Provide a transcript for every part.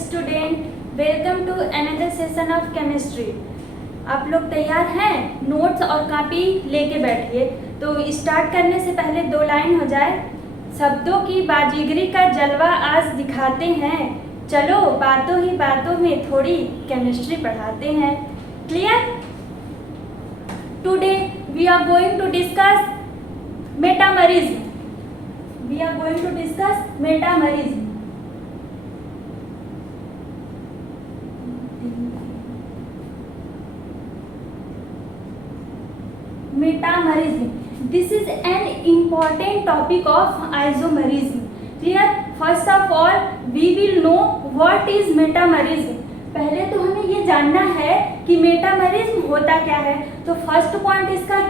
Student, welcome to another session of chemistry. आप लोग तैयार हैं? नोट्स और कापी लेके बैठिए। तो स्टार्ट करने से पहले दो लाइन हो जाए। शब्दों की बाजीगरी का जलवा आज दिखाते हैं, चलो बातों ही बातों में थोड़ी केमिस्ट्री पढ़ाते हैं। Clear? Today we are going to discuss metamerism. We are going to discuss metamerism. Metamerism. This is an important topic of isomerism. Clear? First of all, we will know what is metamerism. पहले तो हमें ये जानना है कि metamerism होता क्या है। तो फर्स्ट पॉइंट इसका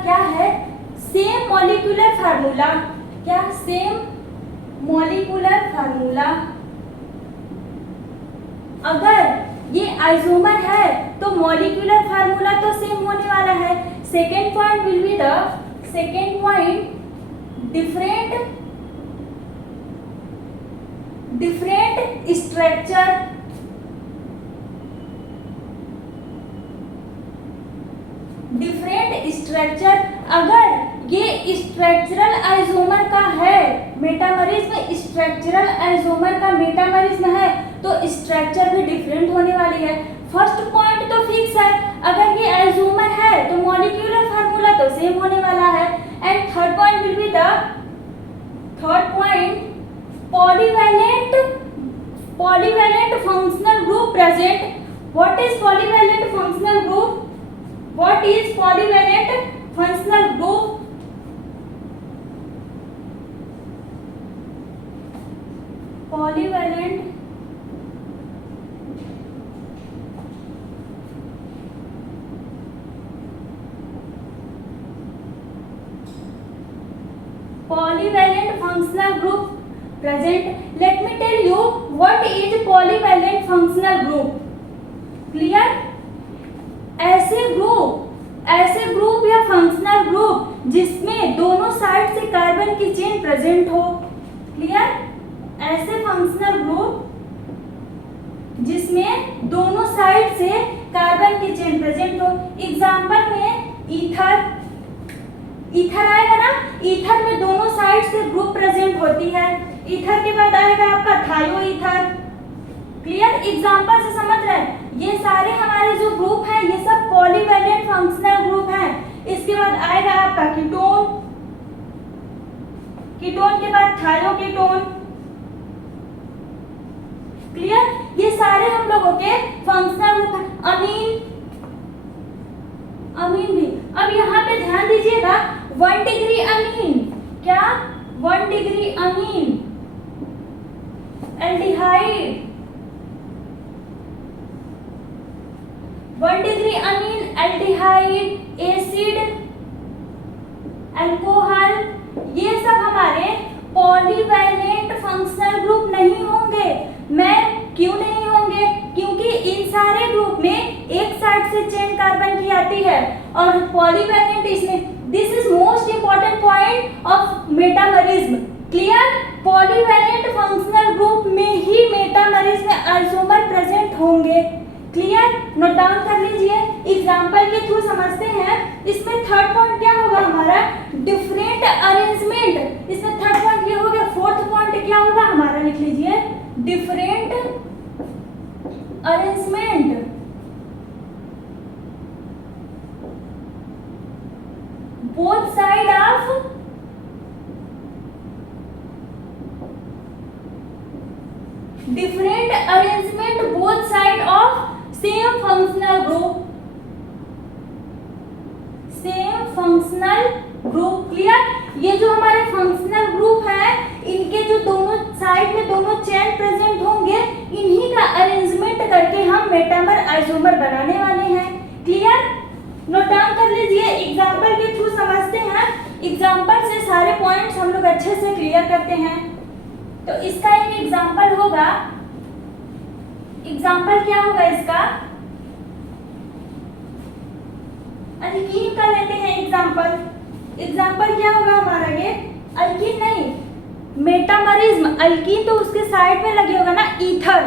क्या है? Same molecular formula. क्या? Same molecular formula. अगर ये आइसोमर है तो मॉलिक्यूलर फार्मूला तो सेम होने वाला है। Second point will be the different structure. अगर ये स्ट्रक्चरल आइसोमर का है, मेटामरिज्म स्ट्रक्चरल आइसोमर का मेटामरिज्म है, तो स्ट्रक्चर भी डिफरेंट होने वाली है। फर्स्ट पॉइंट तो फिक्स है, अगर ये आइसोमर है तो मॉलिक्यूलर फार्मूला तो सेम होने वाला है। And third point will be the polyvalent functional group present. What is polyvalent functional group? What is polyvalent functional group? Polyvalent functional group present. Let me tell you what is polyvalent functional group. Clear? ऐसे group या functional group जिसमें दोनों side से carbon की chain present हो। Clear? ऐसे functional group जिसमें दोनों साइड से कार्बन की चेन प्रेजेंट हो। एग्जांपल में ईथर आएगा ना। ईथर में दोनों साइड से ग्रुप प्रेजेंट होती है। ईथर के बाद आएगा आपका थायो ईथर। क्लियर? एग्जांपल से समझ रहे हैं? ये सारे हमारे जो ग्रुप हैं ये सब पॉलीवैलेंट फंक्शनल ग्रुप हैं। इसके बाद आएगा आपका कीटोन के बाद थायोकीटोन। क्लियर? ये सारे हम लोगों के फंक्शनल ग्रुप हैं। अमीन भी। अब यहाँ पे ध्यान दीजिएगा, 1 डिग्री अमीन। क्या? 1 degree amine aldehyde, 1 degree amine aldehyde, acid, alcohol, ये सब हमारे पॉलीवैलेंट फंक्शनल ग्रुप नहीं होंगे। क्यों नहीं होंगे? क्योंकि इन सारे ग्रुप में एक साइड से चेन कार्बन की आती है और पॉलीवैलेंट इसमें। This is most important point of metamerism. Clear? Polyvalent functional group में ही मेटामरिज्म आइसोमर प्रेजेंट होंगे। क्लियर? नोट डाउन कर लीजिए, एग्जांपल के थ्रू समझते हैं। इसमें थर्ड पॉइंट क्या होगा हमारा? Different arrangement. इसमें थर्ड पॉइंट ये हो गया। फोर्थ पॉइंट क्या होगा हमारा? लिख लीजिए, different arrangement. Both side of different arrangement both side of same functional group। Clear? ये जो हमारे फंक्शनल ग्रुप है इनके जो दोनों साइड में दोनों चेन प्रेजेंट होंगे, इन्हीं का अरेंजमेंट करके हम मेटामर आइसोमर बनाने वाले हैं। क्लियर? नोट डाउन कर लीजिए, एग्जांपल के थ्रू समझते हैं। एग्जांपल से सारे पॉइंट्स हम लोग अच्छे से क्लियर करते हैं। तो इसका एक एग्जांपल होगा। एग्जांपल क्या होगा इसका? अल्कीन का लेते हैं एग्जांपल। एग्जांपल क्या होगा हमारा? ये अल्कीन नहीं, मेटामरिज्म, अल्कीन तो उसके साइड में लगे होगा ना, ईथर।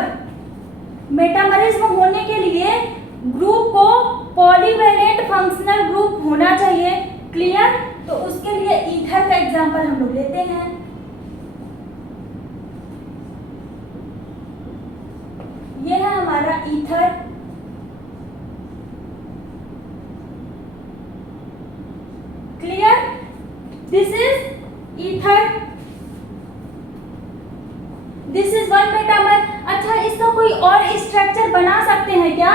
मेटामरिज्म होने के लिए ग्रुप को पॉलीवैलेंट फंक्शनल ग्रुप होना चाहिए। क्लियर? तो उसके लिए ईथर का एग्जांपल हम लोग लेते हैं। ये है हमारा ether. Clear? This is ether, this is one metamer. अच्छा, इसका कोई और स्ट्रक्चर बना सकते हैं क्या?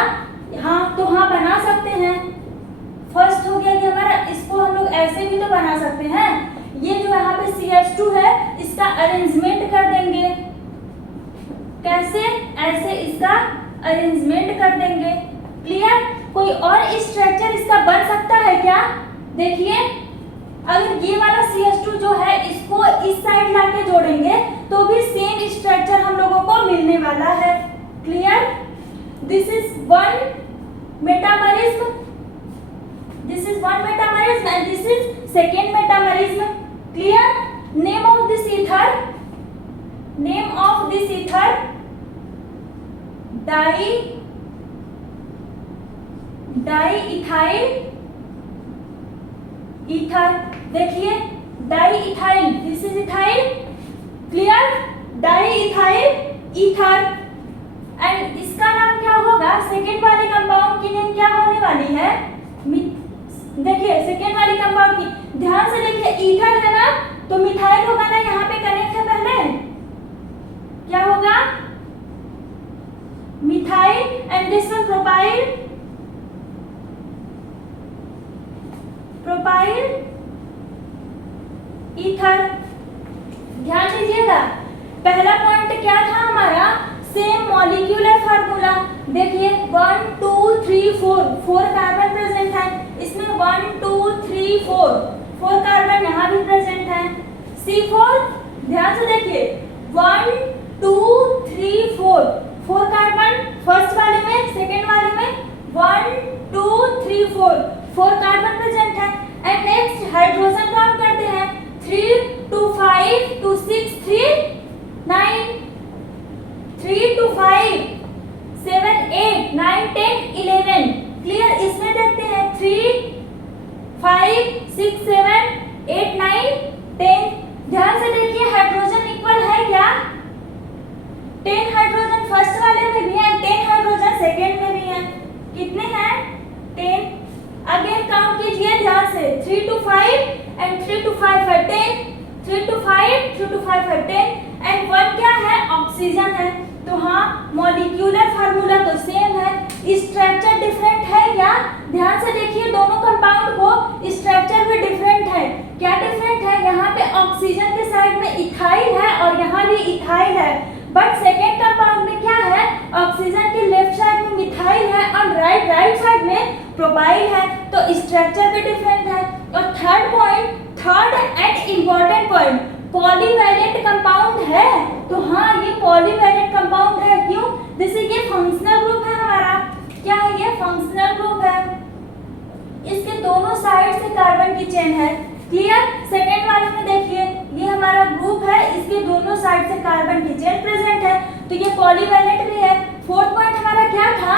हाँ, तो हाँ बना सकते हैं। फर्स्ट हो गया कि हमारा, इसको हम लोग ऐसे भी तो बना सकते हैं। ये जो यहाँ पे CH2 है, इसका अरेंजमेंट कर देंगे। कैसे? ऐसे इसका अरेंजमेंट कर देंगे। क्लियर? कोई और स्ट्रक्चर इसका बन सकता है क्या? देखिए, अगर ये वाला CH2 जो है, इसको इस साइड लाके जोड़ेंगे तो भी सेम स्ट्रक्चर हम लोगों को मिलने वाला है। Clear? This is one metamerism, this is one metamerism and this is second metamerism. Clear? Name of this ether, name of this ether diethyl ether. देखिए, diethyl, this is ethyl. Clear? Diethyl ether. And इसका नाम क्या होगा? Second वाले compound की name क्या होने वाली है? देखिए, सेकेंड वाली कंपाउंड की ध्यान से देखिए, ईथर है ना, तो मिथाइल होगा ना, यहाँ पे कनेक्ट है पहले, क्या होगा? Methyl. And this one propyl, propyl ether. ध्यान दीजिएगा, पहला पॉइंट क्या था हमारा? Same molecular formula. देखिए 1 2 3 4 4 कार्बन प्रेजेंट है इसमें, 1 2 3 4 4 कार्बन यहाँ भी प्रेजेंट है। C4 ध्यान से देखिए, 1 2 3 4 4 कार्बन फर्स्ट वाले में, सेकेंड वाले में 1 2 3 4 4 कार्बन प्रेजेंट है। एंड नेक्स्ट हाइड्रोजन काउंट करते हैं, 3 2 5 2 6 3 9 3 2 5 7 8 9 10 11। क्लियर? इसमें देखते हैं 3 5 6 7 8 9 10। ध्यान से देखिए, हाइड्रोजन इक्वल है क्या? 10 हाइड्रोजन फर्स्ट वाले में भी है, 10 हाइड्रोजन सेकेंड में भी है। कितने हैं? 10। अगेन काउंट कीजिए ध्यान से, 3 2 5 एंड 3 2 5 है 10, 3 2 5 3 2 5 है 10 एंड 1 क्या है? ऑक्सीजन है। तो हाँ, मॉलिक्यूलर फार्मूला तो सेम है, स्ट्रक्चर डिफरेंट है क्या? ध्यान से देखिए, दोनों कंपाउंड को स्ट्रक्चर भी डिफरेंट है। क्या डिफरेंट है? यहाँ पे ऑक्सीजन के साइड में इथाइल है और यहाँ भी इथाइल है, बट सेकेंड कंपाउंड में क्या है? ऑक्सीजन के लेफ्ट साइड में मिथाइल है और राइट साइड में प्रोपाइल है, तो स्ट्रक्चर भी डिफरेंट है। और third point, third and important point, polyvalent compound है। तो हाँ, ये पॉलीवैलेंट कंपाउंड है। क्यों? जैसे ये फंक्शनल ग्रुप है हमारा, क्या है? ये फंक्शनल ग्रुप है, इसके दोनों साइड से कार्बन की चेन है। क्लियर? सेकेंड वाले में देखिए, ये हमारा ग्रुप है, इसके दोनों साइड से कार्बन की चेन प्रेजेंट है, तो ये पॉलीवैलेंट भी है। फोर्थ पॉइंट हमारा क्या था?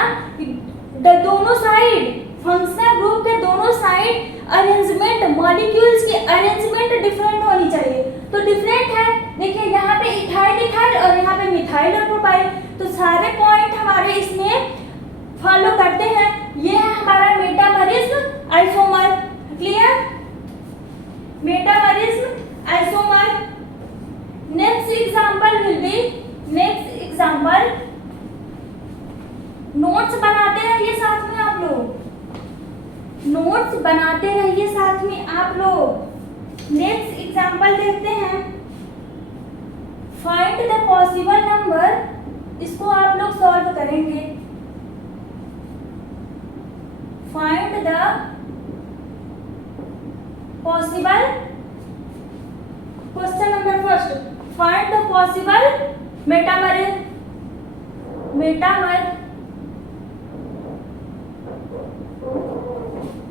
दोनों साइड, फंक्शनल ग्रुप के दोनों साइड अरेंजमेंट, मॉलिक्यूल्स की अरेंजमेंट डिफरेंट होनी चाहिए, तो डिफरेंट है। देखिए यहाँ पे इथाइल और यहाँ पे मिथाइल और प्रोपाइल, तो सारे पॉइंट हमारे इसमें फॉलो करते हैं। ये है हमारा metamerism isomer. Clear? Metamerism isomer. Next example will be, next example, notes बनाते रहिए साथ में आप लोग, नोट्स बनाते रहिए साथ में आप लोग। नेक्स्ट एग्जांपल देखते हैं, फाइंड द पॉसिबल नंबर, इसको आप लोग सॉल्व करेंगे। Find the possible, question number first, find the possible metamer,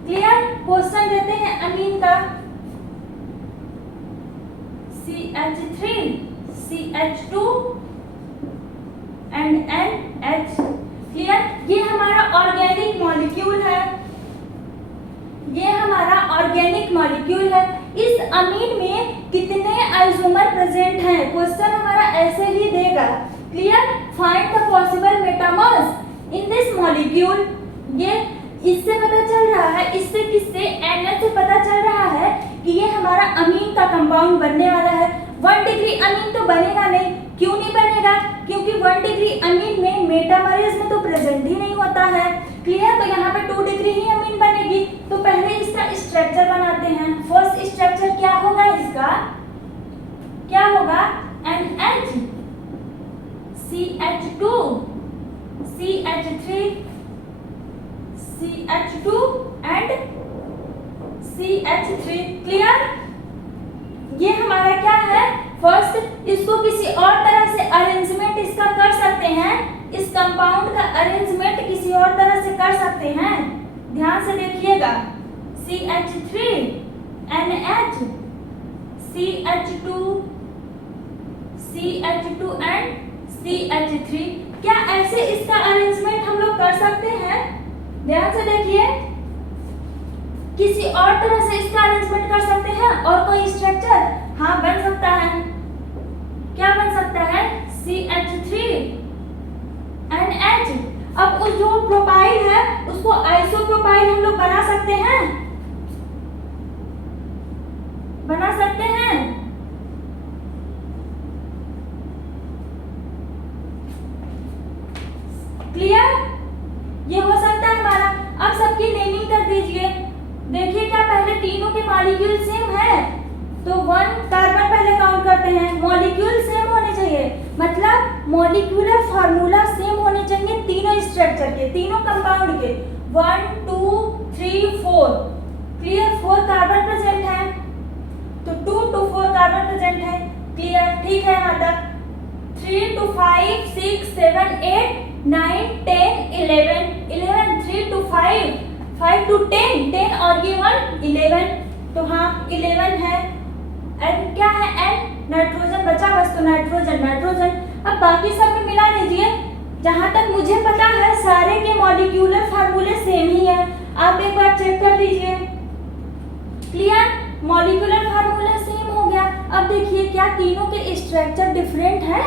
clear? Question देते हैं अमीन का, CH3, CH2 and NH। Clear? ये हमारा ऑर्गेनिक मॉलिक्यूल है, ये हमारा ऑर्गेनिक मॉलिक्यूल है। इस अमीन में कितने आइसोमर प्रेजेंट हैं? क्वेश्चन हमारा ऐसे ही देगा। Clear? Find the possible metamers in this molecule. ये इससे पता चल रहा है, इससे किससे? NH से पता चल रहा है कि ये हमारा अमीन का कंपाउंड बनने वाला है। 1 डिग्री अमीन तो बनेगा नहीं। क्यों नहीं बनेगा? क्योंकि 1 डिग्री अमीन में मेटामर्स में तो प्रेजेंट ही नहीं होता है। क्लियर? तो यहाँ पे 2 डिग्री ही अमीन बनेगी। तो पहले इसका स्ट्रक्चर बनाते हैं। फर्स्ट स्ट्रक्चर क्या होगा इसका? क्या होगा? NH, CH2, CH3, CH2 and CH3। Clear? ये हमारा क्या है? फर्स्ट इसको किसी और तरह से अरेंजमेंट इसका कर सकते हैं। इस कंपाउंड का अरेंजमेंट किसी और तरह से कर सकते हैं। ध्यान से देखिएगा। CH3, NH, CH2, CH2 and CH3। क्या ऐसे इसका अरेंजमेंट हम लोग कर सकते हैं? ध्यान से देखिए। किसी और तरह से इसका अरेंजमेंट कर सकते हैं। और कोई स्ट्रक्चर? हाँ, बन सकता है। क्या बन सकता है? CH3, NH। अब उस जो प्रोपाइल है उसको आइसोप्रोपाइल हम लोग बना सकते हैं, बना सकते हैं। क्लियर? ये हो सकता है हमारा। अब सबकी नेमिंग कर दीजिए। देखिए क्या पहले तीनों के मॉलिक्यूल सेम है? तो 1 कार्बन पहले काउंट करते हैं। मॉलिक्यूल सेम होने चाहिए, मतलब मॉलिक्यूलर फार्मूला सेम होने चाहिए तीनों स्ट्रक्चर के, तीनों कंपाउंड के। 1 2 3 4। क्लियर? 4 कार्बन प्रेजेंट है, तो 2 to 4 कार्बन प्रेजेंट है। क्लियर? ठीक है यहाँ तक। 3 to 5 6 7 8 9 10 11 11 3 to 5 5 to 10 10 और ये 1 11। तो हाँ 11 है। एन क्या है? एन नाइट्रोजन बचा बस, तो नाइट्रोजन नाइट्रोजन। अब बाकी सब में मिला लीजिए। जहाँ तक मुझे पता है सारे के मॉलिक्यूलर फार्मूले सेम ही है। आप एक बार चेक कर लीजिए। क्लियर? मॉलिक्यूलर फार्मूला सेम हो गया। अब देखिए क्या तीनों के स्ट्रक्चर डिफरेंट है?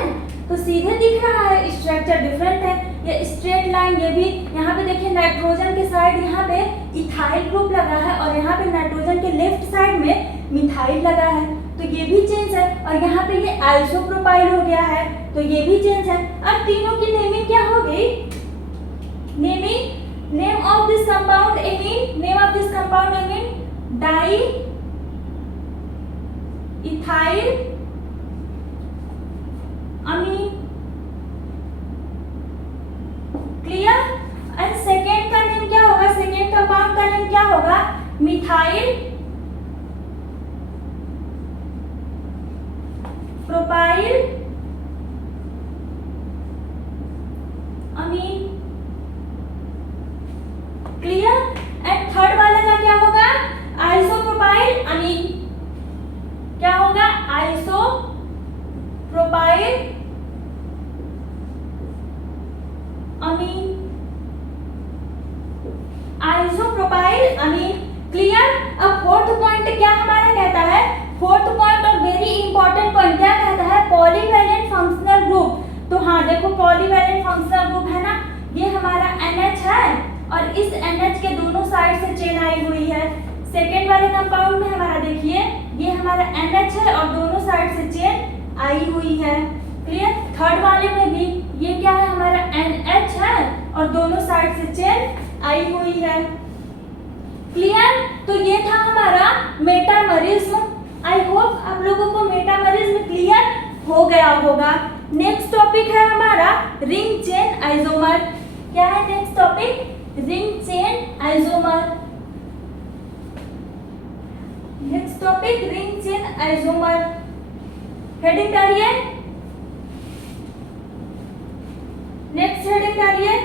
तो सीधे दिख रहा है स्ट्रक्चर डिफरेंट है। ये स्ट्रेट लाइन, ये भी यहाँ पे देखिए नाइट्रोजन के साइड यहाँ पे इथाइल ग्रुप लगा है और यहाँ पे नाइट्रोजन के लेफ्ट साइड में मिथाइल लगा है, तो ये भी चेंज है। और यहाँ पे ये आइसोप्रोपाइल हो गया है, तो ये भी चेंज है। अब तीनों की नेमिंग क्या हो गई? Naming, name of this compound amine, name of this compound amine diethyl amine. Clear? And second का नेम क्या होगा? सेकेंड कंपाउंड का नेम क्या होगा? Methyl propyl amine. Clear? And third वाले का क्या होगा? Isopropyl amine. क्या होगा? Isopropyl amine, isopropyl amine. Clear? अब फोर्थ पॉइंट क्या हमारा कहता है? फोर्थ पॉइंट और वेरी इंपॉर्टेंट पॉइंट क्या कहता है? Polyvalent functional group. तो हाँ देखो पॉलीवैलेंट फंक्शनल ग्रुप है ना, ये हमारा NH है और इस NH के दोनों साइड से चेन आई हुई है। सेकेंड वाले कंपाउंड में हमारा देखिए ये हमारा NH है और दोनों साइड से चेन आई हुई है। क्लियर? थर्ड वाले में भी ये क्या है? हमारा NH है और दोनों साइड से चेन आई हुई है। क्लियर? तो ये था हमारा मेटामरिज्म। आई होप आप लोगों को मेटामरिज्म क्लियर हो गया होगा। नेक्स्ट टॉपिक है हमारा रिंग चेन आइसोमर। क्या है next topic? Ring chain isomer. Next topic ring chain isomer. Heading डालिए, नेक्स्ट हेडिंग डालिए।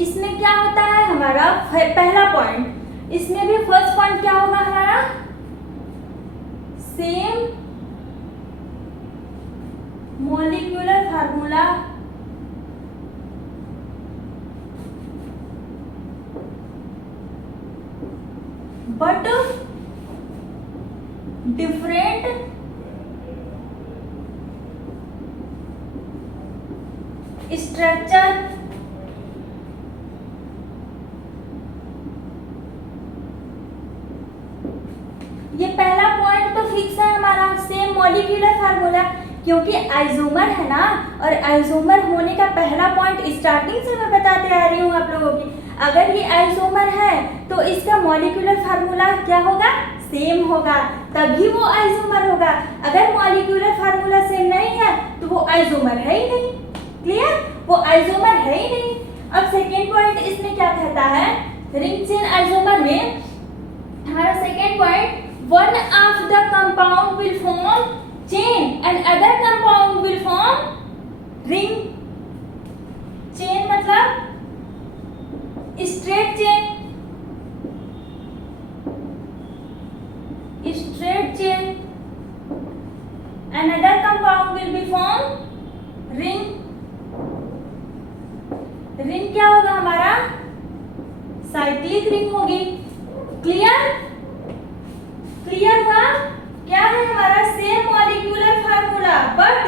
इसमें क्या होता है हमारा पहला पॉइंट, इसमें भी फर्स्ट पॉइंट क्या होगा हमारा, same molecular formula but different structure. ये पहला पॉइंट तो फिक्स है हमारा, सेम मॉलिक्यूलर फार्मूला, क्योंकि आइसोमर है ना, और आइसोमर होने का पहला पॉइंट स्टार्टिंग से मैं बताते आ रही हूँ आप लोगों की, अगर ये आइसोमर है तो इसका मॉलिक्यूलर फार्मूला क्या होगा, सेम होगा, तभी वो आइसोमर होगा। अगर मॉलिक्यूलर फार्मूला सेम नहीं है तो वो आइसोमर है ही नहीं। क्लियर, वो आइसोमर है ही नहीं। अब सेकेंड पॉइंट इसमें क्या कहता है, रिंग चेन आइसोमर में हमारा second point, one of the compound will form chain and other compound will form ring। chain मतलब straight chain, straight chain, another compound will be form ring। ring क्या होगा हमारा, साइक्लिक रिंग होगी। Clear, clear हुआ, क्या है हमारा, same molecular formula but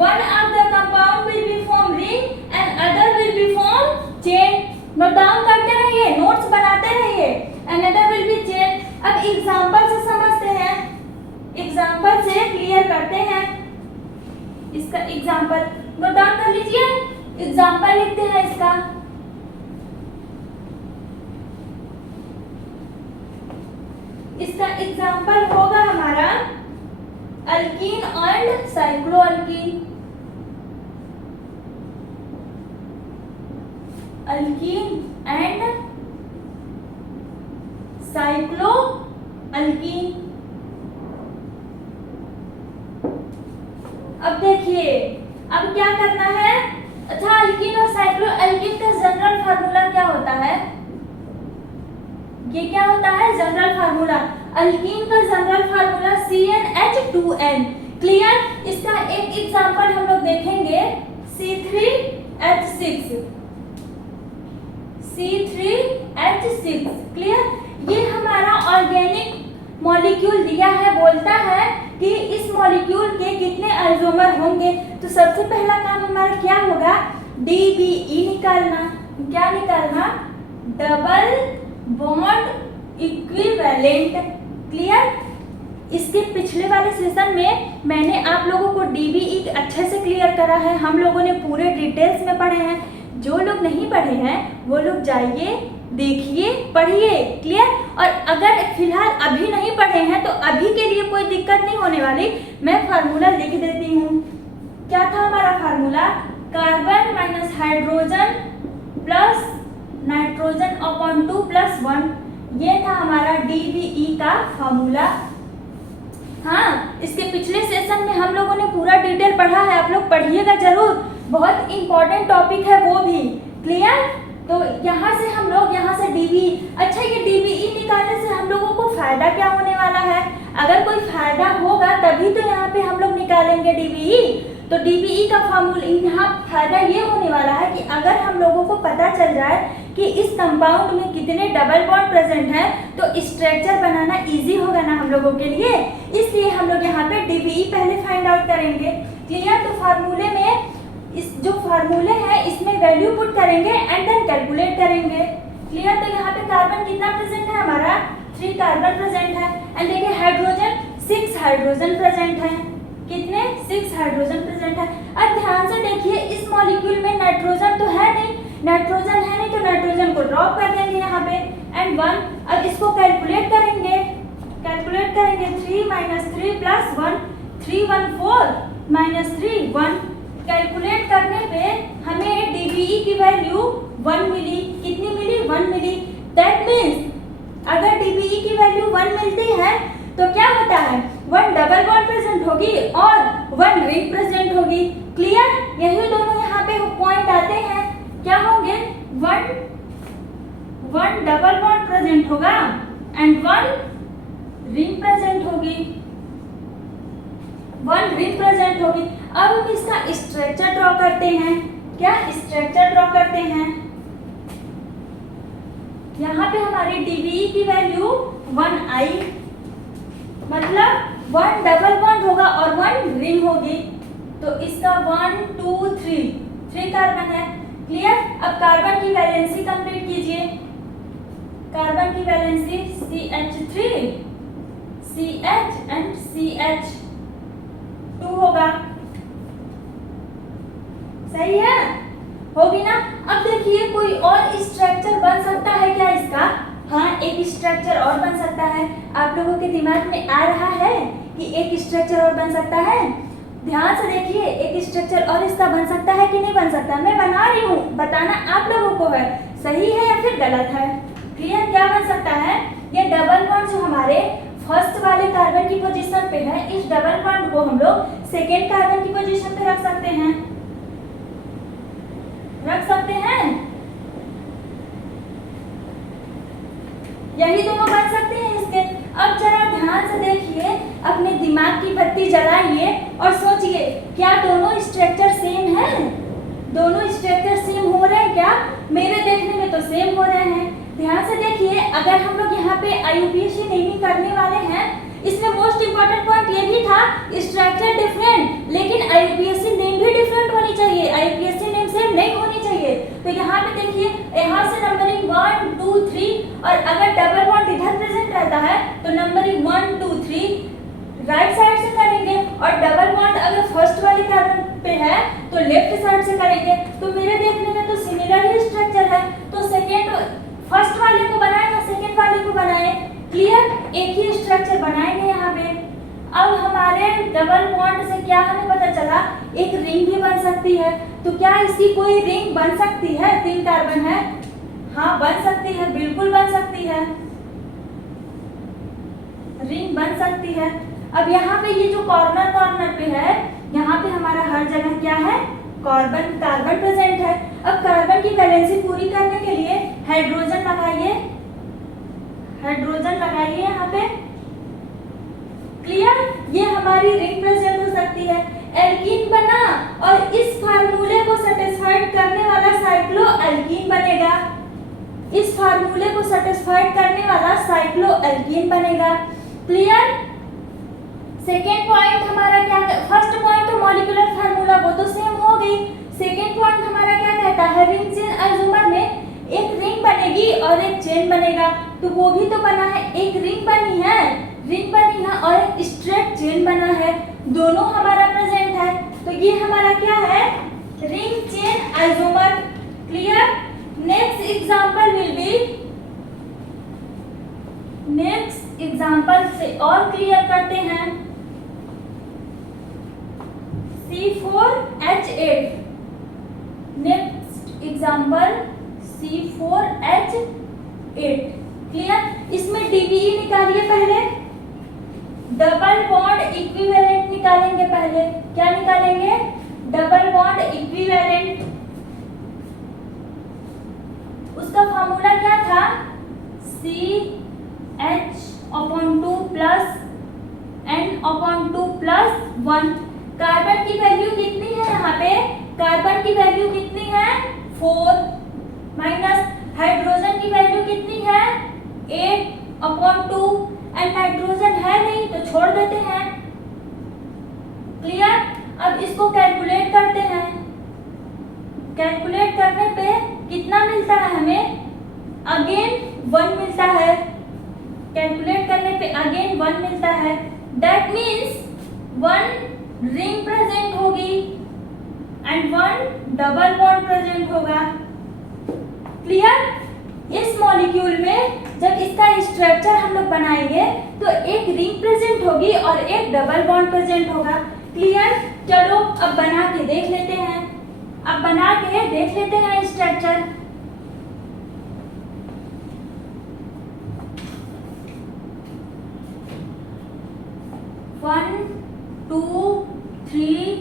one of the compound will be form ring and other will be form chain. Note down करते रहिए, नोट्स बनाते रहिए, अनदर विल बी चेन। अब एग्जांपल से समझते हैं, एग्जांपल से क्लियर करते हैं इसका एग्जांपल। नोट डाउन कर लीजिए, एग्जांपल लिखते हैं इसका। इसका एग्जाम्पल होगा हमारा alkyne and cyclo alkyne. Alkyne and cyclo alkyne. अब देखिए, अब क्या करना है, अच्छा अल्कीन और साइक्लो अल्कीन का जनरल फार्मूला क्या होता है, ये क्या होता है जनरल फार्मूला, अल्कीन का जनरल फार्मूला CnH2n। क्लियर, इसका एक एग्जांपल हम लोग देखेंगे, C3H6। C3H6 क्लियर, ये हमारा ऑर्गेनिक मॉलिक्यूल दिया है, बोलता है कि इस मॉलिक्यूल के कितने आइसोमर होंगे। तो सबसे पहला काम हमारा क्या होगा, DBE निकालना। क्या निकालना, डबल बॉन्ड इक्विवेलेंट। क्लियर, इसके पिछले वाले सेशन में मैंने आप लोगों को DBE अच्छे से क्लियर करा है, हम लोगों ने पूरे डिटेल्स में पढ़े हैं। जो लोग नहीं पढ़े हैं वो लोग जाइए, देखिए, पढ़िए। क्लियर, और अगर फिलहाल अभी नहीं पढ़े हैं तो अभी के लिए कोई दिक्कत नहीं होने वाली, मैं फार्मूला लिख देती हूँ। क्या था हमारा formula, carbon minus hydrogen plus nitrogen upon 2 + 1, ये था हमारा DBE का फार्मूला। हाँ, इसके पिछले सेशन में हम लोगों ने पूरा डिटेल पढ़ा है, आप लोग पढ़िएगा जरूर, बहुत इंपॉर्टेंट टॉपिक है वो भी। क्लियर, तो यहाँ से हम लोग यहाँ से DBE, अच्छा ये DBE निकालने से हम लोगों को फायदा क्या होने वाला है, अगर कोई फायदा होगा तभी तो यहाँ पे हम लोग निकालेंगे DBE। तो DBE का फार्मूला, यहाँ फायदा ये होने वाला है कि अगर हम लोगों को पता चल जाए कि इस कंपाउंड में कितने डबल बॉन्ड प्रेजेंट हैं तो स्ट्रक्चर बनाना इजी होगा ना हम लोगों के लिए, इसलिए हम लोग यहाँ पे DBE पहले फाइंड आउट करेंगे। क्लियर, तो फार्मूले में इस जो फार्मूले हैं इसमें वैल्यू पुट करेंगे एंड देन कैलकुलेट करेंगे। क्लियर, तो यहाँ पे कार्बन कितना प्रेजेंट है हमारा, 3 कार्बन प्रेजेंट है, एंड देखिए हाइड्रोजन 6 हाइड्रोजन प्रेजेंट है, कितने 6 हाइड्रोजन प्रेजेंट है। अब ध्यान से देखिए, इस मॉलिक्यूल में नाइट्रोजन तो है नहीं, नाइट्रोजन है नहीं तो नाइट्रोजन को ड्रॉप कर देंगे यहाँ पे, एंड 1। अब इसको कैलकुलेट करेंगे, 3 - 3 + 1, 3 × 1 4 - 3 1। कैलकुलेट करने पे हमें DBE की वैल्यू 1 मिली, कितनी मिली, 1 मिली। दैट मीन्स अगर DBE की वैल्यू 1 मिलती है तो क्या होता है, 1 डबल बॉन्ड प्रेजेंट होगी और 1 रिंग प्रेजेंट होगी। क्लियर, यही दोनों यहाँ पे पॉइंट आते हैं, क्या होंगे, वन डबल बॉन्ड प्रेजेंट होगा एंड वन रिंग प्रेजेंट होगी, वन रिंग प्रेजेंट होगी। अब हम इसका स्ट्रक्चर ड्रॉ करते हैं। क्या स्ट्रक्चर ड्रॉ करते हैं? यहाँ पे हमारी डीबीई की वैल्यू 1 आई, मतलब 1 डबल बॉन्ड होगा और 1 रिंग होगी। तो इसका 1 2 3 कार्बन है। क्लियर? अब कार्बन की वैलेंसी कंप्लीट कीजिए। कार्बन की valency CH3 CH and CH2 होगा। सही है? होगी ना? अब देखिए कोई और स्ट्रक्चर बन सकता है क्या इसका? हाँ, एक स्ट्रक्चर और बन सकता है। आप लोगों के दिमाग में आ रहा है कि एक स्ट्रक्चर और बन सकता है? ध्यान से देखिए, एक स्ट्रक्चर और इसका बन सकता है कि नहीं बन सकता? मैं बना रही हूँ, बताना आप लोगों को है सही है या फिर गलत है। क्लियर? क्या बन सकता है? ये डबल बॉन्ड जो हमारे फर्स्ट वाले कार्बन की पोजीशन पे है, इस डबल बॉन्ड को हम लोग सेकेंड कार्बन की पोजीशन पे रख सकते हैं, रख सकते हैं। यही दोनों बन सकते हैं इसके। अब जरा ध्यान से देखिए, अपने दिमाग की बत्ती जलाइए और सोचिए, क्या दोनों स्ट्रक्चर सेम है? दोनों स्ट्रक्चर सेम हो रहे हैं क्या? मेरे देखने में तो सेम हो रहे हैं। ध्यान से देखिए, अगर हम लोग यहाँ पे IUPAC नेमिंग करने वाले हैं, इसमें मोस्ट इंपॉर्टेंट पॉइंट ये भी था स्ट्रक्चर डिफरेंट, लेकिन IUPAC नेम भी डिफरेंट होनी चाहिए, IUPAC नेम सेम नहीं होनी चाहिए। तो यहाँ पे देखिए, यहाँ से नंबरिंग 1 2 3 और अगर डबल बॉन्ड इधर प्रेजेंट रहता है तो नंबरिंग 1 2 3 राइट साइड से करेंगे और डबल बॉन्ड अगर फर्स्ट वाले कार्बन पे है तो लेफ्ट साइड से करेंगे। तो मेरे देखने में तो सिमिलर ही स्ट्रक्चर है, तो सेकेंड फर्स्ट वाले को बनाए या सेकेंड वाले को बनाए? क्लियर? एक ही स्ट्रक्चर बनाएंगे यहाँ पे। अब हमारे डबल बॉन्ड से क्या हमें पता चला? एक रिंग भी बन सकती है। तो क्या इसकी कोई रिंग बन सकती है? 3 कार्बन है, हाँ बन सकती है, बिल्कुल बन सकती है, रिंग बन सकती है। अब यहाँ पे ये जो कॉर्नर पे है, यहाँ पे हमारा हर जगह क्या है? कार्बन प्रेजेंट है। अब कार्बन की वैलेंसी पूरी करने के लिए हाइड्रोजन लगाइए, हाइड्रोजन लगाइए यहाँ पे। क्लियर? ये हमारी रिंग प्रेजेंट हो सकती है। एल्कीन बना और इस फार्मूले को सेटिस्फाइड करने वाला साइक्लोएल्कीन बनेगा, इस फार्मूले को सेटिस्फाइड करने वाला साइक्लोएल्कीन बनेगा। क्लियर? सेकेंड पॉइंट हमारा क्या? फर्स्ट पॉइंट तो मॉलिक्यूलर फार्मूला वो तो सेम हो गई। सेकेंड पॉइंट हमारा क्या कहता है? रिंग चेन आइसोमर में एक रिंग बनेगी और एक चेन बनेगा, तो वो भी तो बना है। एक रिंग बनी है और एक स्ट्रेट चेन बना है, दोनों हमारा प्रेजेंट है। तो ये हमारा क्या है? Ring chain isomer. Clear? Next example will be, next example से और क्लियर करते हैं। C4H8, next example C4H8। Clear? इसमें DBE निकालिए पहले, डबल बॉन्ड इक्विवेलेंट निकालेंगे पहले। क्या निकालेंगे? Double bond equivalent. उसका फॉर्मूला क्या था? CH/2 plus N/2 plus 1। Carbon की वैल्यू कितनी है यहाँ पे? कार्बन की वैल्यू कितनी है? 4 माइनस हाइड्रोजन की वैल्यू कितनी है? 8/2 एंड नाइट्रोजन है नहीं तो छोड़ देते हैं। क्लियर? अब इसको कैलकुलेट करते हैं। कैलकुलेट करने पे कितना मिलता है हमें? अगेन 1 मिलता है। कैलकुलेट करने पे अगेन 1 मिलता है। दैट मीन्स 1 रिंग प्रेजेंट होगी एंड 1 डबल बॉन्ड प्रेजेंट होगा। क्लियर? इस मॉलिक्यूल में जब इसका स्ट्रक्चर हम लोग बनाएंगे तो एक रिंग प्रेजेंट होगी और एक डबल बॉन्ड प्रेजेंट होगा। क्लियर? चलो अब बना के देख लेते हैं, अब बना के देख लेते हैं स्ट्रक्चर। वन 2 3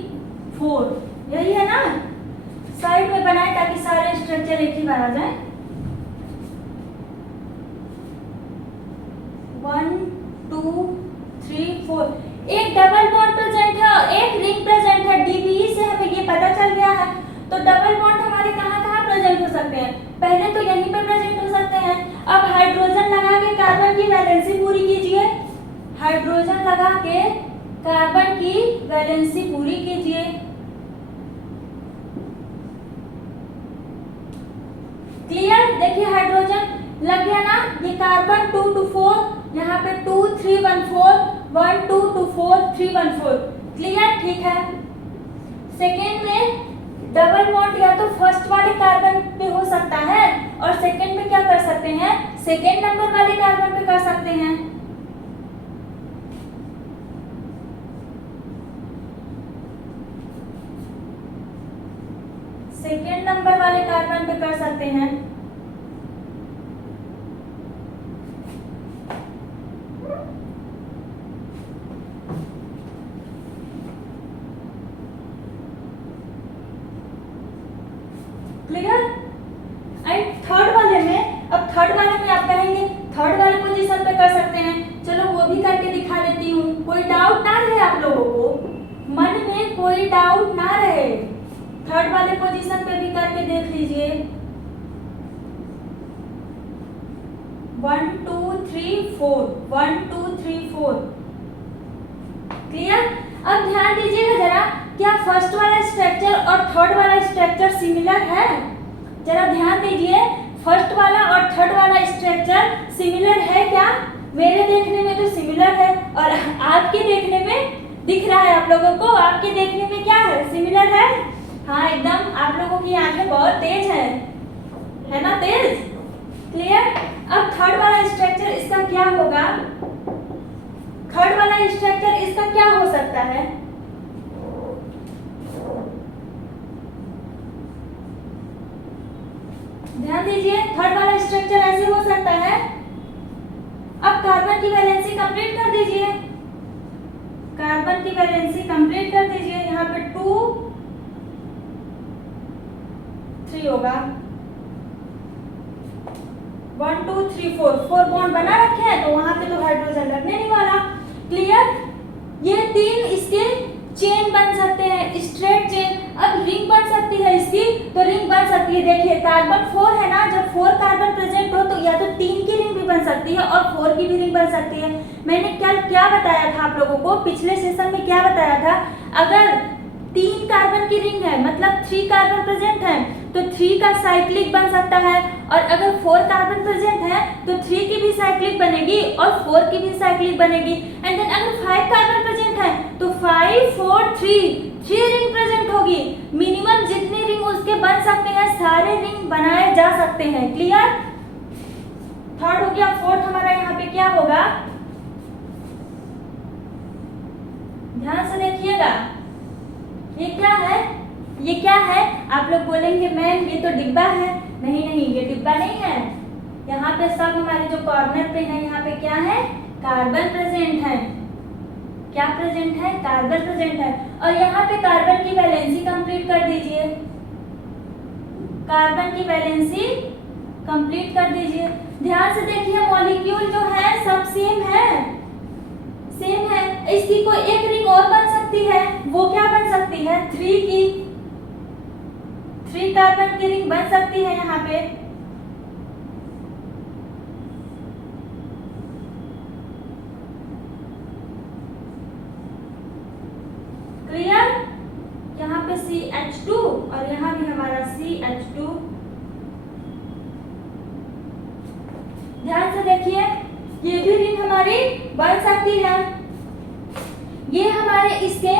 4 यही है ना? साइड में बनाए ताकि सारे स्ट्रक्चर एक ही बार आ जाए। 1 2 3 4 एक डबल बॉन्ड प्रेजेंट है और एक रिंग प्रेजेंट है। डीबीई से हमें ये पता चल गया है। तो डबल बॉन्ड हमारे कहाँ कहाँ प्रेजेंट हो सकते हैं? पहले तो यहीं पे प्रेजेंट हो सकते हैं। अब हाइड्रोजन लगा के कार्बन की वैलेंसी पूरी कीजिए। हाइड्रोजन लगा के कार्बन की वैलेंसी पूरी कीजिए। क्लियर? देखिए हाइड्रोजन लग गया ना, ये कार्बन 2 2 4, यहाँ पे 2 3 1 4, 1 2 2 4 3 1 4। क्लियर? ठीक है। सेकेंड में डबल बॉन्ड या तो फर्स्ट वाले कार्बन पे हो सकता है और सेकेंड में क्या कर सकते हैं, सेकेंड नंबर वाले कार्बन पे कर सकते हैं। सेकेंड नंबर वाले कार्बन पे कर सकते हैं। क्लियर? एंड थर्ड वाले में, अब थर्ड वाले में आप कहेंगे थर्ड वाले पोजीशन पे कर सकते हैं। चलो वो भी करके दिखा देती हूँ, कोई डाउट ना रहे आप लोगों को, मन में कोई डाउट ना रहे। थर्ड वाले पोजीशन पे भी करके देख लीजिए। 1 2 3 4, 1 2 3 4। क्लियर? अब ध्यान दीजिएगा जरा, क्या फर्स्ट वाला स्ट्रक्चर और थर्ड वाला स्ट्रक्चर सिमिलर है? जरा ध्यान दीजिए, फर्स्ट वाला और थर्ड वाला स्ट्रक्चर सिमिलर है क्या? मेरे देखने में तो सिमिलर है और आपके देखने में दिख रहा है आप लोगों को, आपके देखने में क्या है, सिमिलर है? हाँ एकदम, आप लोगों की आंखें बहुत तेज है ना, तेज। क्लियर? अब थर्ड वाला स्ट्रक्चर इसका क्या होगा? थर्ड वाला स्ट्रक्चर इसका क्या हो सकता है? ध्यान दीजिए, थर्ड वाला स्ट्रक्चर ऐसे हो सकता है। अब कार्बन की वैलेंसी कंप्लीट कर दीजिए। कार्बन की वैलेंसी कंप्लीट कर दीजिए। यहाँ पे 2 3 होगा। 1 2 3 4 बॉन्ड बना रखे हैं तो वहां पे तो हाइड्रोजन लगने नहीं वाला। क्लियर? ये तीन इसके चेन बन सकते हैं, स्ट्रेट चेन। अब रिंग बन सकती है इसकी, तो रिंग बन सकती है। देखिए कार्बन 4 है ना, जब 4 कार्बन प्रेजेंट हो तो या तो 3 की रिंग भी बन सकती है और 4 की भी रिंग बन सकती है। मैंने कल क्या बताया था आप लोगों को, पिछले सेशन में क्या बताया था, अगर 3 कार्बन की रिंग है मतलब 3 कार्बन प्रेजेंट है तो 3 का साइक्लिक बन सकता है, और अगर 4 कार्बन प्रेजेंट है तो 3 की भी साइक्लिक बनेगी और 4 की भी साइक्लिक बनेगी। एंड देन अगर 5 कार्बन प्रेजेंट है तो 5 4 3 रिंग प्रेजेंट होगी। मिनिमम जितनी रिंग उसके बन सकते हैं सारे रिंग बनाए जा सकते हैं। क्लियर? थर्ड हो गया। फोर्थ हमारा यहाँ पे क्या होगा, ध्यान से देखिएगा। ये क्या है, ये क्या है? आप लोग बोलेंगे मैम ये तो डिब्बा है। नहीं नहीं, ये डिब्बा नहीं है। यहाँ पे सब हमारे जो कॉर्नर पे है यहाँ पे क्या है, कार्बन प्रेजेंट है। क्या प्रेजेंट है? कार्बन प्रेजेंट है। और यहाँ पे कार्बन की वैलेंसी कंप्लीट कर दीजिए। कार्बन की वैलेंसी कंप्लीट कर दीजिए। ध्यान से देखिए, मॉलिक्यूल जो है सब सेम है, सेम है। इसकी कोई एक रिंग और बन सकती है, वो क्या बन सकती है, 3 की, 3 कार्बन की रिंग बन सकती है यहाँ पे। क्लियर? यहाँ पे CH2 और यहाँ भी हमारा CH2। ध्यान से देखिए, ये भी रिंग हमारी बन सकती है। ये हमारे इसके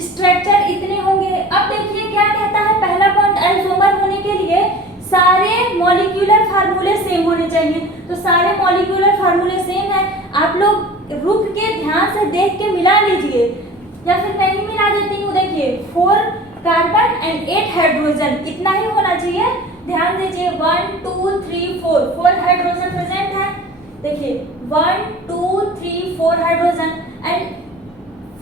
स्ट्रक्चर इतने होंगे। अब देखिए क्या कहता है, पहला बॉन्ड आइसोमर होने के लिए सारे मॉलिक्यूलर फार्मूले सेम होने चाहिए। तो सारे मॉलिक्यूलर फार्मूले सेम है। आप लोग रुक के ध्यान से देख के मिला लीजिए, या फिर मैं ही मिला देती हूँ। देखिए 4 कार्बन एंड 8 हाइड्रोजन, इतना ही होना चाहिए। ध्यान दीजिए 1 2 3 4 हाइड्रोजन प्रेजेंट है। देखिए 1 2 3 4 hydrogen and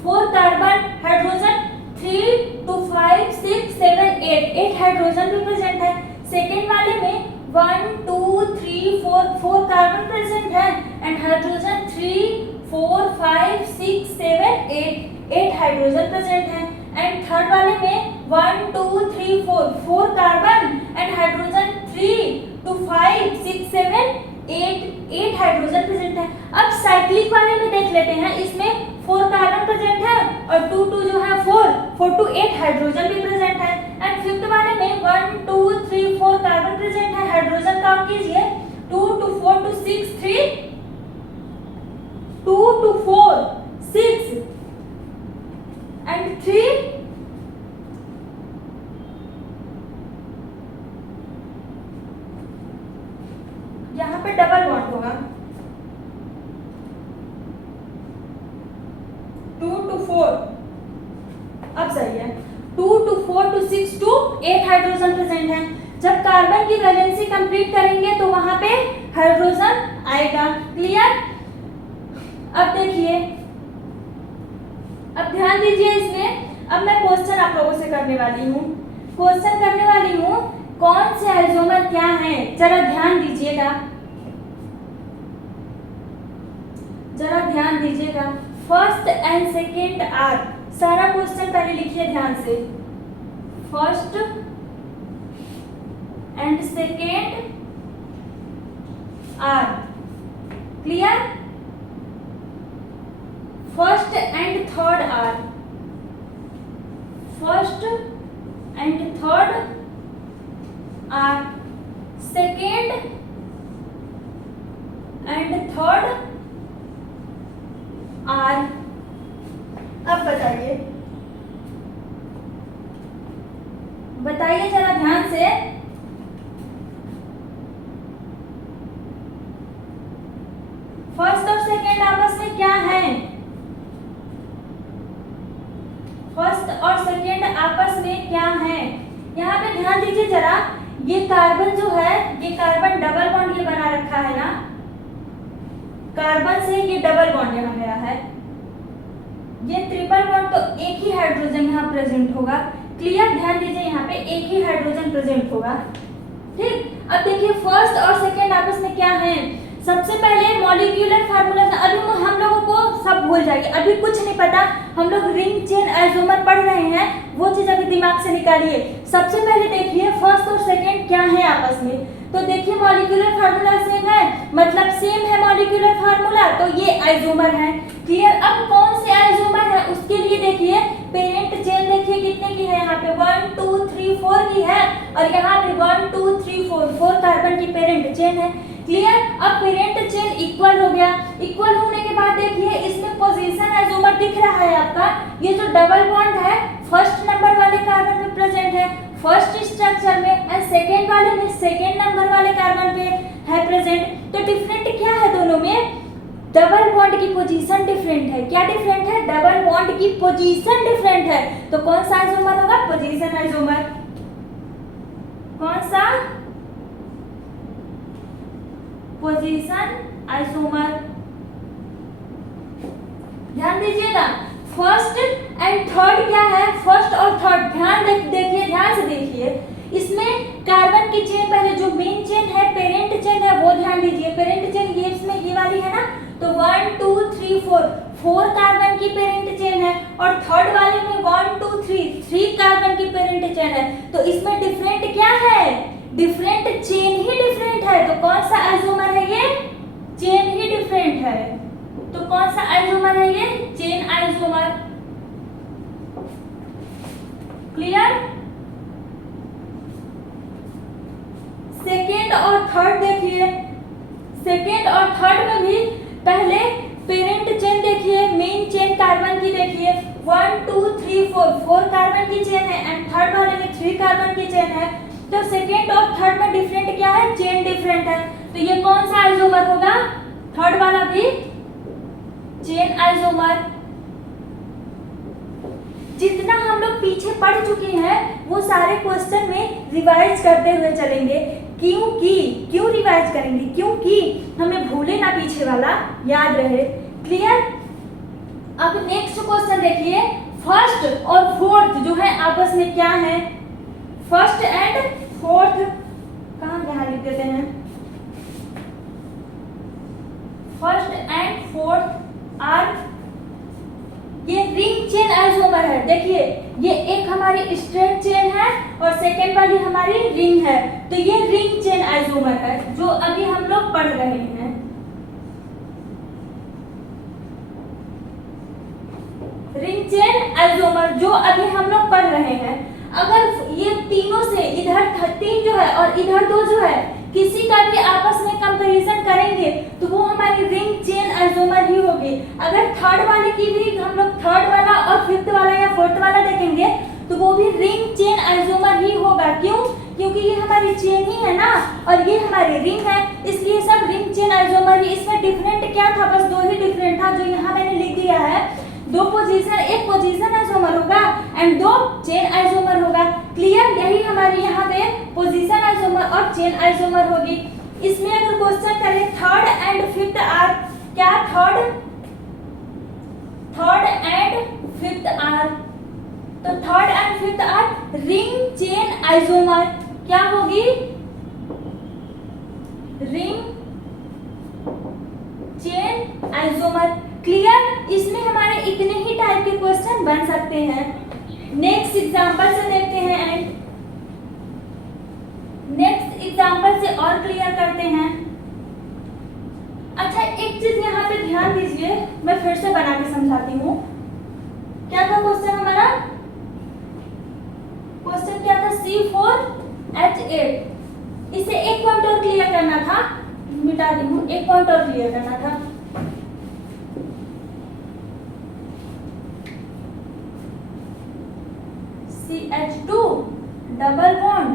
4 carbon hydrogen, 3 2 5 6 7 8 hydrogen भी प्रेजेंट है। सेकेंड वाले में 1 2 3 4 कार्बन प्रेजेंट है एंड हाइड्रोजन 3 4 5 6 7 8 हाइड्रोजन प्रेजेंट है एंड थर्ड वाले में 1 2 3 4 carbon and hydrogen 3 2 5 6 7 8 hydrogen present है। अब साइक्लिक वाले में देख लेते हैं, इसमें 4 कार्बन प्रेजेंट है और 2 2 जो है 4 to 8 हाइड्रोजन भी प्रेजेंट है एंड फिफ्थ वाले में 1 2 3 4 कार्बन प्रेजेंट है, हाइड्रोजन काउंट कीजिए 2 to 4 to 6 3 2 to 4 6 and 3 यहाँ पे डबल बॉन्ड होगा 2 to 4, अब सही है 2 to 4 to 6 to 8 hydrogen present है। जब कार्बन की वैलेंसी कंप्लीट करेंगे तो वहां पे हाइड्रोजन आएगा। क्लियर? अब देखिए, अब ध्यान दीजिए इसमें। अब मैं क्वेश्चन आप लोगों से करने वाली हूँ, क्वेश्चन करने वाली हूँ कौन से आइसोमर क्या है, जरा ध्यान दीजिएगा, जरा ध्यान दीजिएगा। फर्स्ट एंड सेकेंड आर, सारा क्वेश्चन पहले लिखिए ध्यान से। First and second are, clear? First and third are, first and third are, second and third are. अब बताइए, बताइए जरा ध्यान से। फर्स्ट और सेकेंड आपस में क्या है? फर्स्ट और सेकेंड आपस में क्या है? यहाँ पे ध्यान दीजिए जरा, ये कार्बन जो है, ये कार्बन डबल बॉन्ड ये बना रखा है ना, कार्बन से ये डबल बॉन्ड यहाँ गया है, ये ट्रिपल बॉन्ड, तो एक ही हाइड्रोजन यहाँ प्रेजेंट होगा। क्लियर? ध्यान दीजिए, यहाँ पे एक ही हाइड्रोजन प्रेजेंट होगा। ठीक, अब देखिए फर्स्ट और सेकेंड आपस में क्या है। सबसे पहले मॉलिक्यूलर फार्मूला, अभी हम लोगों को सब भूल जाएगी, अभी कुछ नहीं पता, हम लोग रिंग चेन आइसोमर पढ़ रहे हैं, वो चीज अभी दिमाग से निकालिए। सबसे पहले देखिए फर्स्ट और सेकेंड क्या है आपस में, तो देखिए मॉलिक्यूलर फार्मूला सेम है, मतलब सेम है मॉलिक्यूलर फार्मूला, तो ये आइसोमर है। क्लियर? अब कौन से आइसोमर है उसके लिए देखिए पेरेंट चेन, देखिए कितने की है, यहाँ पे 1 2 3 4 की है और यहाँ पे 1 2 3 4 कार्बन की पेरेंट चेन है। क्लियर? अब पेरेंट चेन इक्वल हो गया, इक्वल होने के बाद देखिए इसमें पोजीशन आइसोमर दिख रहा है आपका, ये जो डबल बॉन्ड है फर्स्ट नंबर वाले कार्बन पे प्रेजेंट है फर्स्ट स्ट्रक्चर में एंड सेकेंड वाले में सेकेंड नंबर वाले कार्बन पे है प्रेजेंट। तो डिफरेंट क्या है दोनों में? डबल बॉन्ड की पोजीशन डिफरेंट है। क्या डिफरेंट है? डबल बॉन्ड की पोजीशन डिफरेंट है। तो कौन सा आइसोमर होगा? Position isomer. कौन सा? Position isomer. ध्यान दीजिएगा, फर्स्ट एंड थर्ड क्या है? फर्स्ट और थर्ड, ध्यान देखिए, ध्यान से देखिए, इसमें कार्बन की चेन, पहले जो मेन चेन है पेरेंट चेन है वो ध्यान दीजिए, पेरेंट चेन ये इसमें ये वाली है ना, तो 1 2 3 4 कार्बन की पेरेंट चेन है और थर्ड वाले में 1 2 3 कार्बन की पेरेंट चेन है। तो इसमें डिफरेंट क्या है? डिफरेंट चेन ही डिफरेंट है। तो कौन सा आइसोमर है ये? चेन ही डिफरेंट है। तो कौन सा आइसोमर है ये? Chain isomer. क्लियर? सेकेंड और थर्ड देखिए, सेकेंड और थर्ड में भी पहले पेरेंट चेन देखिए, मेन चेन कार्बन की देखिए 1 2 3 4 कार्बन की चेन है एंड थर्ड वाले में 3 कार्बन की चेन है। तो सेकेंड और थर्ड में डिफरेंट क्या है? चेन डिफरेंट है। तो ये कौन सा आइसोमर होगा? थर्ड वाला भी चेन आइसोमर। जितना हम लोग पीछे पढ़ चुके हैं वो सारे क्वेश्चन में रिवाइज करते हुए चलेंगे, क्यों रिवाइज करेंगे? क्योंकि हमें भूले ना पीछे वाला, याद रहे। क्लियर? अब नेक्स्ट क्वेश्चन देखिए, फर्स्ट और फोर्थ जो है आपस में क्या है? फर्स्ट एंड फोर्थ कहाँ यहाँ लिख देते हैं, फर्स्ट एंड फोर्थ आर, ये रिंग चेन आइसोमर है। देखिए ये एक हमारी स्ट्रेट चेन है और सेकेंड वाली हमारी रिंग है, तो ये रिंग चेन आइसोमर है जो अभी हम लोग पढ़ रहे हैं। रिंग चेन आइसोमर जो अभी हम लोग पढ़ रहे हैं, अगर ये तीनों से इधर 3 जो है और इधर 2 जो है किसी का भी आपस में कंपैरिजन करेंगे तो वो हमारी रिंग चेन आइसोमर ही होगी। अगर थर्ड वाले की भी हम लोग थर्ड वाला और फिफ्थ वाला या फोर्थ वाला देखेंगे तो वो भी रिंग चेन आइसोमर ही होगा। क्यों? क्योंकि ये हमारी चेन ही है ना और ये हमारी रिंग है, इसलिए सब रिंग चेन आइसोमर ही। इसमें डिफरेंट क्या था, बस 2 ही डिफरेंट था जो यहाँ मैंने लिख दिया है। 2 पोजीशन, एक पोजीशन आइसोमर होगा एंड 2 चेन आइसोमर होगा। क्लियर? यही हमारी यहाँ पे पोजीशन आइसोमर और चेन आइसोमर होगी। इसमें अगर क्वेश्चन करें थर्ड एंड फिफ्थ आर, क्या थर्ड एंड फिफ्थ आर, तो third and fifth R ring chain isomer. क्या होगी? Ring chain isomer. क्लियर? इसमें हमारे इतने ही टाइप के क्वेश्चन बन सकते हैं। नेक्स्ट एग्जांपल से देखते हैं एंड नेक्स्ट एग्जांपल से और क्लियर करते हैं। अच्छा एक चीज यहाँ पे ध्यान दीजिए, मैं फिर से बना के समझाती हूँ। क्या था क्वेश्चन हमारा? क्वेश्चन क्या था? C4H8। इसे एक पॉइंट और क्लियर करना था, मिटा दी हूँ, एक पॉइंट और क्लियर करना था। CH2 double bond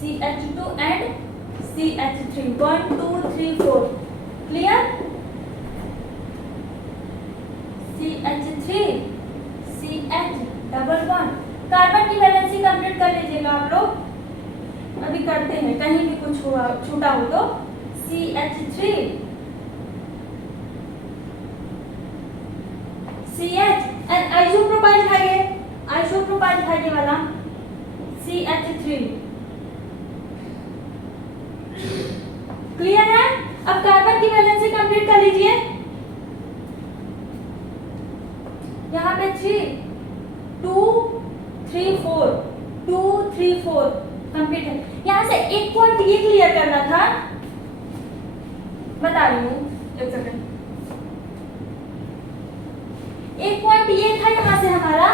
CH2 and CH3 1 2 3 4। Clear? CH3 CH double bond. Carbon की वैलेंसी कंप्लीट कर लीजिएगा आप लोग, अभी करते हैं, कहीं भी कुछ हुआ छूटा हो तो। CH3 CH एंड आइसोप्रोपाइल खाइए वाला CH3। क्लियर है? अब कार्बन की वैलेंसी कंप्लीट कर लीजिए। यहाँ पे 3 2 3 4 2 3 4 कंप्लीट है। यहाँ से एक पॉइंट ये क्लियर करना था, बता रही हूँ, एक सेकंड। एक पॉइंट ये था यहाँ से हमारा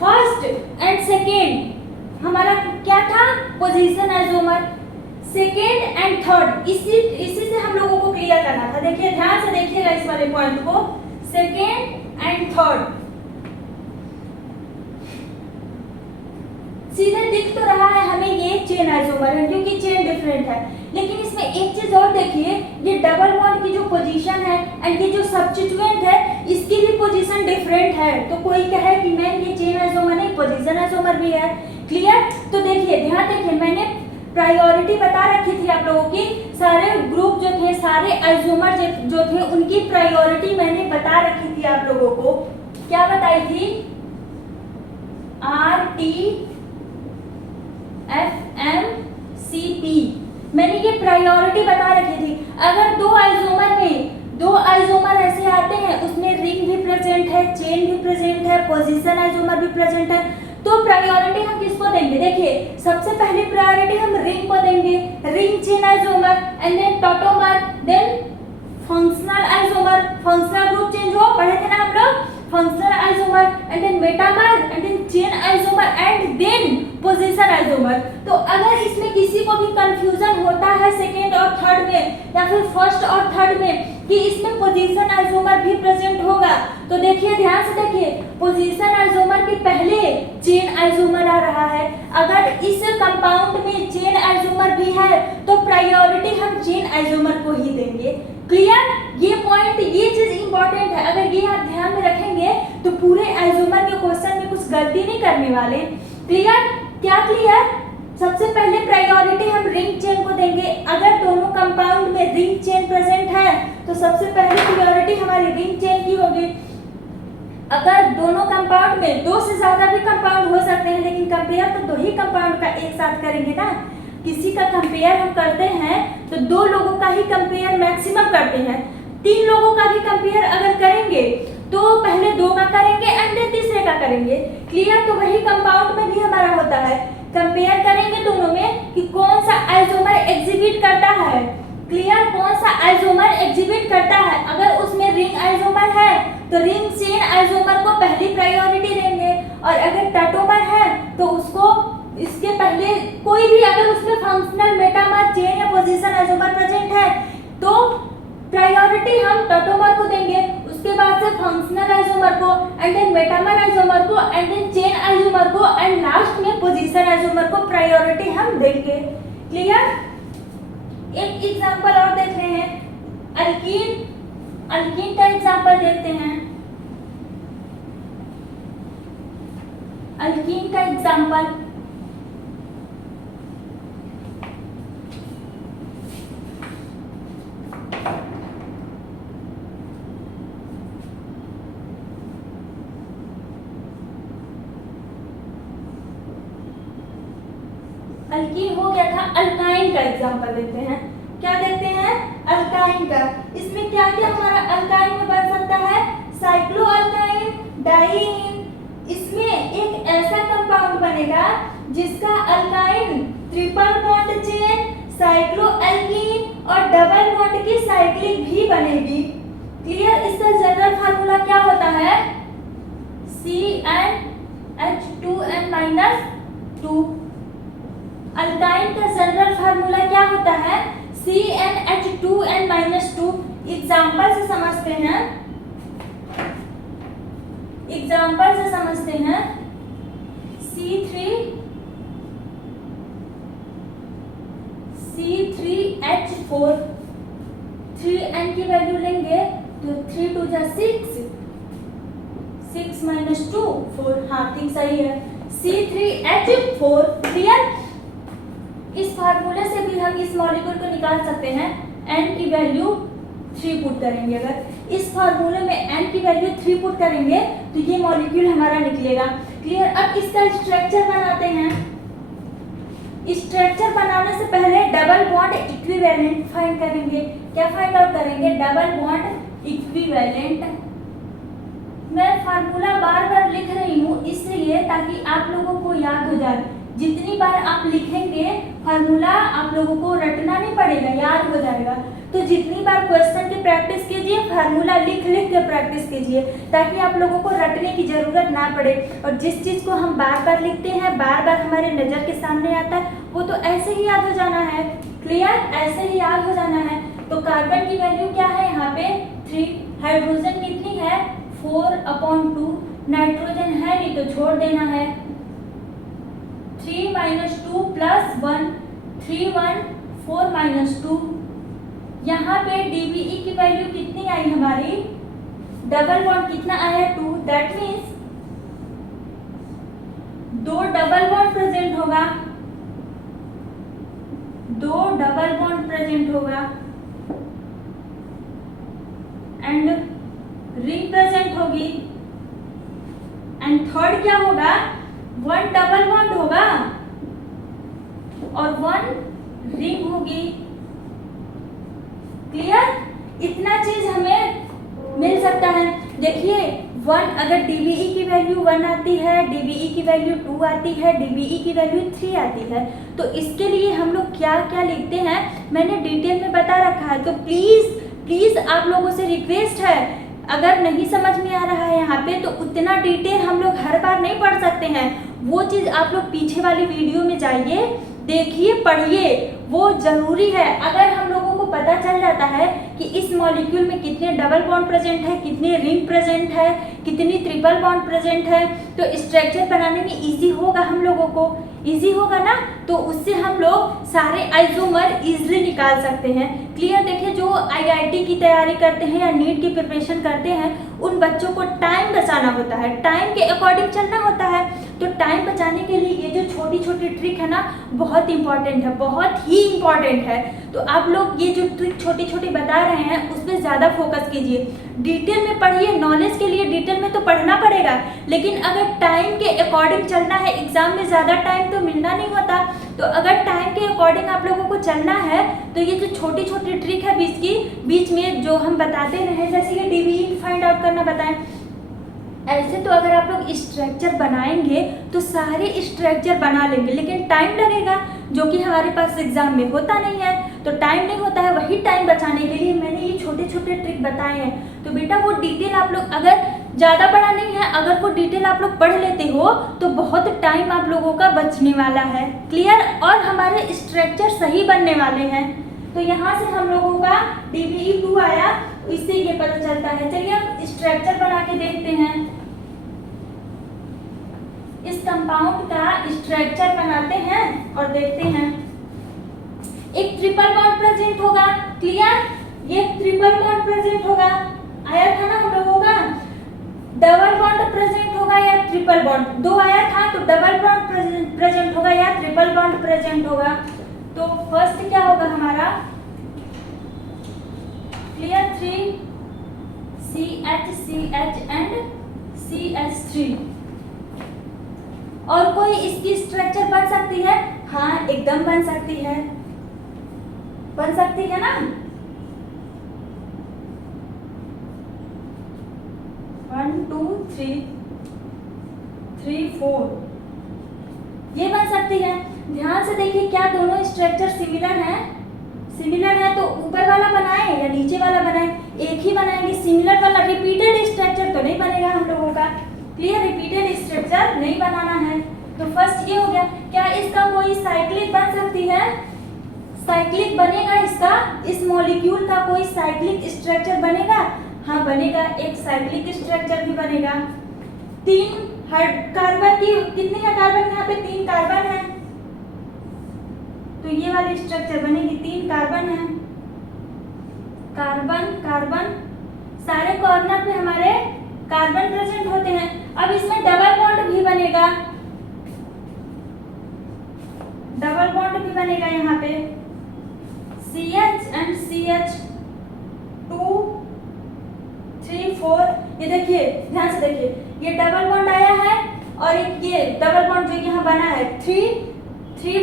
फर्स्ट एंड सेकेंड हमारा क्या था? Position isomer. Second and third इसी से हम लोगों को क्लियर करना था। देखिए ध्यान से देखिएगा इस वाले पॉइंट को, सेकेंड एंड थर्ड सीधे दिख तो रहा है हमें ये चेन आइसोमर है क्योंकि चेन डिफरेंट है, लेकिन इसमें एक चीज और देखिए, ये डबल बॉन्ड की जो पोजीशन है एंड ये जो सब्स्टिट्यूएंट है इसकी भी पोजीशन डिफरेंट है। तो कोई कहे कि मैम ये चेन आइसोमर नहीं, पोजीशन आइसोमर भी है। क्लियर? तो देखिए ध्यान देखिए, मैंने प्रायोरिटी बता रखी थी आप लोगों की, सारे ग्रुप जो थे, सारे आइसोमर जो थे उनकी प्रायोरिटी मैंने बता रखी थी आप लोगों को। क्या बताई थी? RT FMCP मैंने ये प्रायोरिटी बता रखी थी। अगर 2 आइसोमर में 2 आइसोमर ऐसे आते हैं उसमें रिंग भी प्रेजेंट है, चेन भी प्रेजेंट है, पोजीशन आइसोमर भी प्रेजेंट है, तो प्रायोरिटी हम किसको देंगे? देखिए सबसे पहली प्रायोरिटी हम रिंग को देंगे, ring chain isomer and then tautomer, then functional isomer. Functional group change हो पढ़े थे ना हम लोग, functional isomer and then metamer and then chain isomer and then position isomer. तो अगर इसमें किसी को भी कंफ्यूजन होता है सेकेंड और थर्ड में या फिर फर्स्ट और थर्ड में कि इसमें पोजीशन आइसोमर भी प्रेजेंट होगा, तो देखिए ध्यान से देखिए, पोजीशन आइसोमर के पहले चेन आइसोमर आ रहा है। अगर इस कंपाउंड में चेन आइसोमर भी है तो प्रायोरिटी हम चेन आइसोमर को ही देंगे। क्लियर? ये पॉइंट, ये चीज इंपॉर्टेंट है, अगर ये आप ध्यान में रखेंगे तो पूरे आइसोमर के क्वेश्चन में कुछ गलती नहीं करने वाले। क्लियर? क्या क्लियर? सबसे पहले प्रायोरिटी हम रिंग चेन को देंगे। अगर दोनों कंपाउंड में रिंग चेन प्रेजेंट है तो सबसे पहले प्रायोरिटी हमारी रिंग चेन की होगी। अगर दोनों कंपाउंड में दो से ज्यादा भी कंपाउंड हो सकते हैं, लेकिन कंपेयर तो दो ही कंपाउंड का एक साथ करेंगे ना। किसी का कंपेयर हम करते हैं तो दो लोगों का ही कंपेयर मैक्सिमम करते हैं। तीन लोगों का भी कंपेयर अगर करेंगे तो पहले दो का करेंगे एंड देन तीसरे का करेंगे। क्लियर? तो वही कंपाउंड में भी हमारा होता है, कंपेयर करेंगे दोनों में कि कौन सा आइसोमर एग्जिबिट करता है। क्लियर? कौन सा आइसोमर एग्जिबिट करता है। अगर उसमें रिंग आइसोमर है तो रिंग चेन आइसोमर को पहली प्रायोरिटी देंगे, और अगर टॉटोमर है तो उसको इसके पहले कोई भी, अगर उसमें फंक्शनल मेटामर चेन या पोजीशन आइसोमर प्रेजेंट है तो प्रायोरिटी हम टॉटोमर को देंगे, उसके बाद से फंक्शनल आइसोमर को, एंड देन मेटामर आइसोमर को, एंड देन चेन आइसोमर को, एंड लास्ट में पोजीशन आइसोमर को प्रायोरिटी हम देंगे। क्लियर? एक एग्जांपल और देख रहे हैं, अल्कीन का एग्जांपल देखते हैं। अल्कीन का एग्जांपल, अल्कीन हो गया था। अल्काइन का एग्जांपल देखते हैं। क्या देखते हैं? अल्काइन का। इसमें क्या क्या हमारा अल्काइन में बन सकता है? साइक्लोअल्काइन, डाइईन। इसमें एक ऐसा कंपाउंड बनेगा जिसका alkyne triple bond chain, cycloalkene और डबल बॉन्ड की साइक्लिक भी बनेगी। क्लियर? इसका जनरल फार्मूला क्या होता है? CnH2n-2। अल्काइन का जनरल फार्मूला क्या होता है? CnH2n-2। एग्जाम्पल से समझते हैं, C3H4, 3n की वैल्यू लेंगे तो 3 2 जा 6, 6 - 2 4। हाँ ठीक सही है, C3H4। क्लियर? इस फार्मूले से भी हम इस मॉलिक्यूल को निकाल सकते हैं। n की वैल्यू 3 पुट करेंगे, अगर इस फार्मूले में n की वैल्यू 3 पुट करेंगे तो ये मॉलिक्यूल हमारा निकलेगा। क्लियर? अब इसका स्ट्रक्चर बनाते हैं। स्ट्रक्चर बनाने से पहले डबल बॉन्ड इक्विवेलेंट फाइंड करेंगे। क्या फाइंड आउट करेंगे? Double bond equivalent. मैं फार्मूला बार बार लिख रही हूँ इसलिए ताकि आप लोगों को याद हो जाए। जितनी बार आप लिखेंगे फार्मूला आप लोगों को रटना नहीं पड़ेगा, याद हो जाएगा। तो जितनी बार क्वेश्चन की प्रैक्टिस कीजिए, फार्मूला लिख लिख के प्रैक्टिस कीजिए, ताकि आप लोगों को रटने की जरूरत ना पड़े। और जिस चीज़ को हम बार बार लिखते हैं, बार बार हमारे नज़र के सामने आता है, वो तो ऐसे ही याद हो जाना है। क्लियर? ऐसे ही याद हो जाना है। तो कार्बन की वैल्यू क्या है यहाँ पे? 3। हाइड्रोजन कितनी है? 4/2। नाइट्रोजन है नहीं तो छोड़ देना है। 3 - 2 + 1, 3 1 4 - 2। यहाँ पे DBE की वैल्यू कितनी आई हमारी? डबल बॉन्ड कितना आया? 2। That means 2 double bond present होगा, 2 डबल बॉन्ड प्रेजेंट होगा, एंड रिंग प्रेजेंट होगी, एंड थर्ड क्या होगा? 1 डबल बॉन्ड होगा और 1 रिंग होगी। क्लियर? इतना चीज हमें मिल सकता है। देखिए 1, अगर DBE की वैल्यू 1 आती है, DBE की वैल्यू 2 आती है, DBE की वैल्यू 3 आती है, तो इसके लिए हम लोग क्या क्या लिखते हैं मैंने डिटेल में बता रखा है। तो प्लीज आप लोगों से रिक्वेस्ट है, अगर नहीं समझ में आ रहा है यहाँ पे तो उतना डिटेल हम लोग हर बार नहीं पढ़ सकते हैं। वो चीज़ आप लोग पीछे वाली वीडियो में जाइए, देखिए, पढ़िए, वो जरूरी है। अगर हम लोगों को पता चल जाता है कि इस मॉलिक्यूल में कितने डबल बॉन्ड प्रेजेंट है, कितने रिंग प्रेजेंट है, कितनी ट्रिपल बॉन्ड प्रेजेंट है, तो स्ट्रक्चर बनाने में इजी होगा, हम लोगों को इजी होगा ना। तो उससे हम लोग सारे आइसोमर इजीली निकाल सकते हैं। क्लियर? देखिए जो जो आईआईटी की तैयारी करते हैं या नीट की प्रिपरेशन करते हैं उन बच्चों को टाइम बचाना होता है, टाइम के अकॉर्डिंग चलना होता है। तो टाइम बचाने के लिए ये जो छोटी छोटी ट्रिक है ना बहुत इंपॉर्टेंट है, बहुत ही इंपॉर्टेंट है। तो आप लोग ये जो ट्रिक छोटी छोटी बता रहे हैं उस पर ज़्यादा फोकस कीजिए, डिटेल में पढ़िए। नॉलेज के लिए डिटेल में तो पढ़ना पड़ेगा, लेकिन अगर टाइम के अकॉर्डिंग चलना है, एग्जाम में ज़्यादा टाइम तो मिलना नहीं होता। तो अगर टाइम के अकॉर्डिंग आप लोगों को चलना है तो ये जो छोटी छोटी ट्रिक है बीच में जो हम बताते रहे, जैसे कि डीवीई फाइंड आउट करना बताएं, ऐसे तो अगर आप लोग स्ट्रक्चर बनाएंगे तो सारे स्ट्रक्चर बना लेंगे, लेकिन टाइम लगेगा जो कि हमारे पास एग्जाम में होता नहीं है। तो टाइम नहीं होता है, वही टाइम बचाने के लिए मैंने ये छोटे छोटे ट्रिक बताए हैं। तो बेटा वो डिटेल आप लोग अगर ज़्यादा पढ़ा नहीं है, अगर वो डिटेल आप लोग पढ़ लेते हो तो बहुत टाइम आप लोगों का बचने वाला है। क्लियर? और हमारे स्ट्रक्चर सही बनने वाले हैं। तो यहाँ से हम लोगों का DBE 2 आया, इससे ये पता चलता है। चलिए अब स्ट्रक्चर बना के देखते हैं। इस कंपाउंड का स्ट्रक्चर बनाते हैं और देखते हैं। एक ट्रिपल बॉन्ड प्रेजेंट होगा। क्लियर? ये ट्रिपल बॉन्ड प्रेजेंट होगा, आया था ना हम लोगों का। डबल बॉन्ड प्रेजेंट होगा या ट्रिपल बॉन्ड, दो आया था, तो डबल बॉन्ड प्रेजेंट होगा या ट्रिपल बॉन्ड प्रेजेंट होगा। तो फर्स्ट क्या होगा हमारा? क्लियर? 3 CH and CH3। और कोई इसकी स्ट्रक्चर बन सकती है? हाँ, एकदम बन सकती है, बन सकती है ना। 1 2 3 3 4 ये बन सकती है। ध्यान से देखिए, क्या दोनों स्ट्रक्चर सिमिलर हैं? सिमिलर है तो ऊपर वाला बनाए या नीचे वाला बनाए? एक ही बनाएंगे, सिमिलर वाला। रिपीटेड स्ट्रक्चर तो नहीं बनेगा हम लोगों का। क्लियर? रिपीटेड स्ट्रक्चर नहीं बनाना है। तो फर्स्ट ये हो गया। क्या इसका कोई साइक्लिक बन सकती है? साइक्लिक बनेगा इसका, इस मॉलिक्यूल का कोई साइक्लिक स्ट्रक्चर बनेगा? हाँ बनेगा, एक साइक्लिक स्ट्रक्चर भी बनेगा। 3 कार्बन की, कितनी है कार्बन? यहाँ पे 3 कार्बन है, तो ये वाली स्ट्रक्चर बनेगी। 3 कार्बन है, कार्बन कार्बन, सारे कॉर्नर पे हमारे कार्बन प्रेजेंट होते हैं। अब इसमें डबल बॉन्ड भी बनेगा, डबल बॉन्ड भी बनेगा यहाँ पे। CH and CH 2 3 4। ये देखिए, ध्यान से देखिए, ये डबल बॉन्ड आया है और एक ये डबल बॉन्ड जो यहाँ बना है 3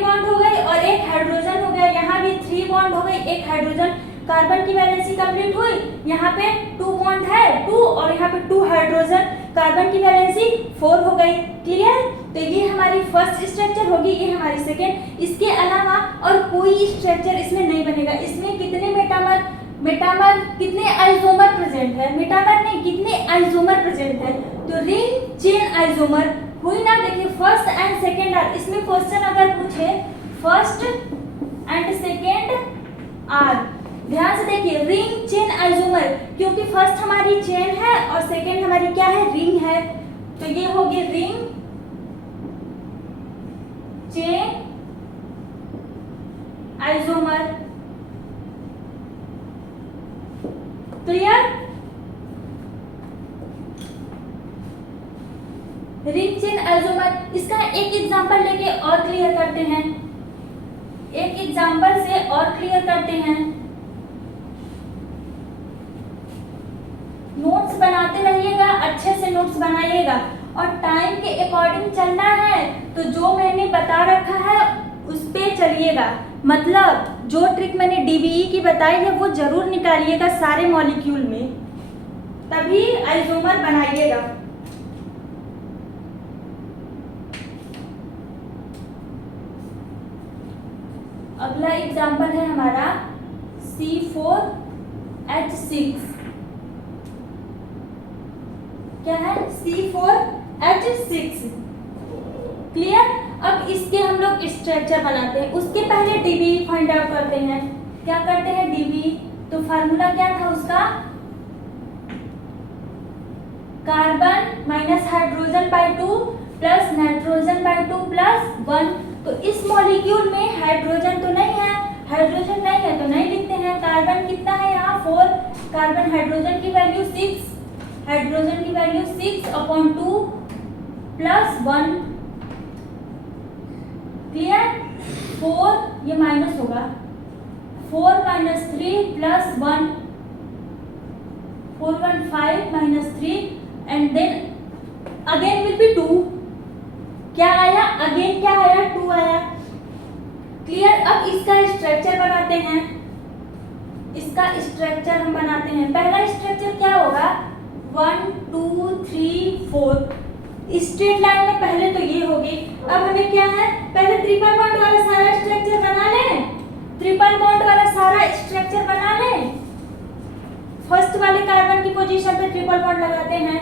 बॉन्ड हो गए और एक हाइड्रोजन हो गया। यहाँ भी 3 बॉन्ड हो गए, एक हाइड्रोजन। कार्बन की वैलेंसी कंप्लीट हुई। यहाँ पे 2 बॉन्ड है 2 और यहाँ पे 2 हाइड्रोजन, कार्बन की वैलेंसी 4 हो गई। क्लियर? तो ये हमारी फर्स्ट स्ट्रक्चर होगी, ये हमारी सेकेंड। इसके अलावा और कोई स्ट्रक्चर इसमें नहीं बनेगा। इसमें कितने मेटामर कितने आइसोमर प्रेजेंट है? मेटामर नहीं, कितने आइसोमर प्रेजेंट है? तो रिंग चेन आइसोमर हुई ना। देखिए फर्स्ट एंड सेकेंड आर, इसमें क्वेश्चन अगर पूछे फर्स्ट एंड सेकेंड आर, ध्यान से देखिए, रिंग चेन आइसोमर, क्योंकि फर्स्ट हमारी चेन है और सेकेंड हमारी क्या है? रिंग है। तो ये होगी ring chain isomer. Clear? Ring chain isomer. इसका एक एग्जांपल लेके और क्लियर करते हैं, एक एग्जांपल से और क्लियर करते हैं। नोट्स बनाते रहिएगा, अच्छे से नोट्स बनाइएगा और टाइम के अकॉर्डिंग चलना है। तो जो मैंने बता रखा है उस पे चलिएगा, मतलब जो ट्रिक मैंने DBE की बताई है वो जरूर निकालिएगा सारे मॉलिक्यूल में, तभी आइसोमर बनाइएगा। अगला एग्जांपल है हमारा C4H6। क्या है? C4H6। क्लियर? अब इसके हम लोग स्ट्रक्चर बनाते हैं, उसके पहले DBE फाइंड आउट करते हैं। क्या करते हैं DBE? तो फार्मूला क्या था उसका? Carbon minus hydrogen by 2 plus nitrogen by 2 plus 1। तो इस मॉलिक्यूल में हाइड्रोजन तो नहीं है, हाइड्रोजन नहीं है तो नहीं लिखते हैं। कार्बन कितना है यहाँ? 4 कार्बन हाइड्रोजन की वैल्यू 6, हाइड्रोजन की वैल्यू 6/2 प्लस 1, क्लियर। 4 ये माइनस होगा, 4 - 3 plus 1, 415 - 3 and then again will be 2। क्या आया? अगेन क्या आया? 2 आया, क्लियर। अब इसका स्ट्रक्चर बनाते हैं, इसका स्ट्रक्चर हम बनाते हैं। पहला स्ट्रक्चर क्या होगा? 1 2 3 4 स्ट्रेट लाइन में पहले तो ये होगी। अब हमें क्या है? पहले ट्रिपल बॉन्ड वाला सारा स्ट्रक्चर बना लें, ट्रिपल बॉन्ड वाला सारा स्ट्रक्चर बना लें। फर्स्ट वाले कार्बन की पोजीशन पे ट्रिपल बॉन्ड लगाते हैं।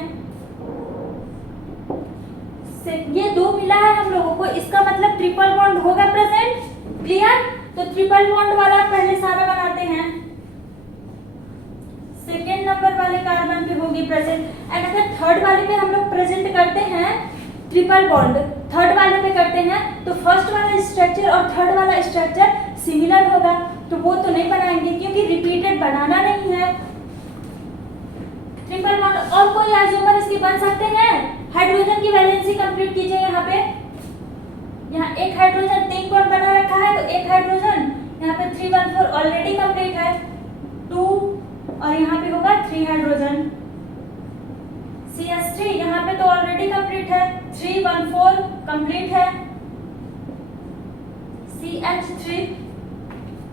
ये 2 मिला है हम लोगों को, इसका मतलब ट्रिपल बॉन्ड होगा प्रेजेंट, क्लियर। तो ट्रिपल बॉन्ड वाला पहले सारा बनाते हैं, सेकेंड नंबर वाले कार्बन पे होगी प्रेजेंट। एंड अगर थर्ड वाले पे हम लोग प्रेजेंट करते हैं ट्रिपल बॉन्ड, थर्ड वाले पे करते हैं तो फर्स्ट वाला स्ट्रक्चर और थर्ड वाला स्ट्रक्चर सिमिलर होगा, तो वो तो नहीं बनाएंगे क्योंकि रिपीटेड बनाना नहीं है ट्रिपल बॉन्ड। और कोई आइसोमर इसके बन सकते हैं? हाइड्रोजन की वैलेंसी कंप्लीट कीजिए। यहाँ पे यहाँ एक हाइड्रोजन 3 बॉन्ड बना रखा है, तो एक हाइड्रोजन यहाँ पे 314 ऑलरेडी कंप्लीट है, 2 और यहाँ पे होगा 3 हाइड्रोजन। CH3 यहाँ पे तो ऑलरेडी कंप्लीट है, 314 कंप्लीट है, CH3,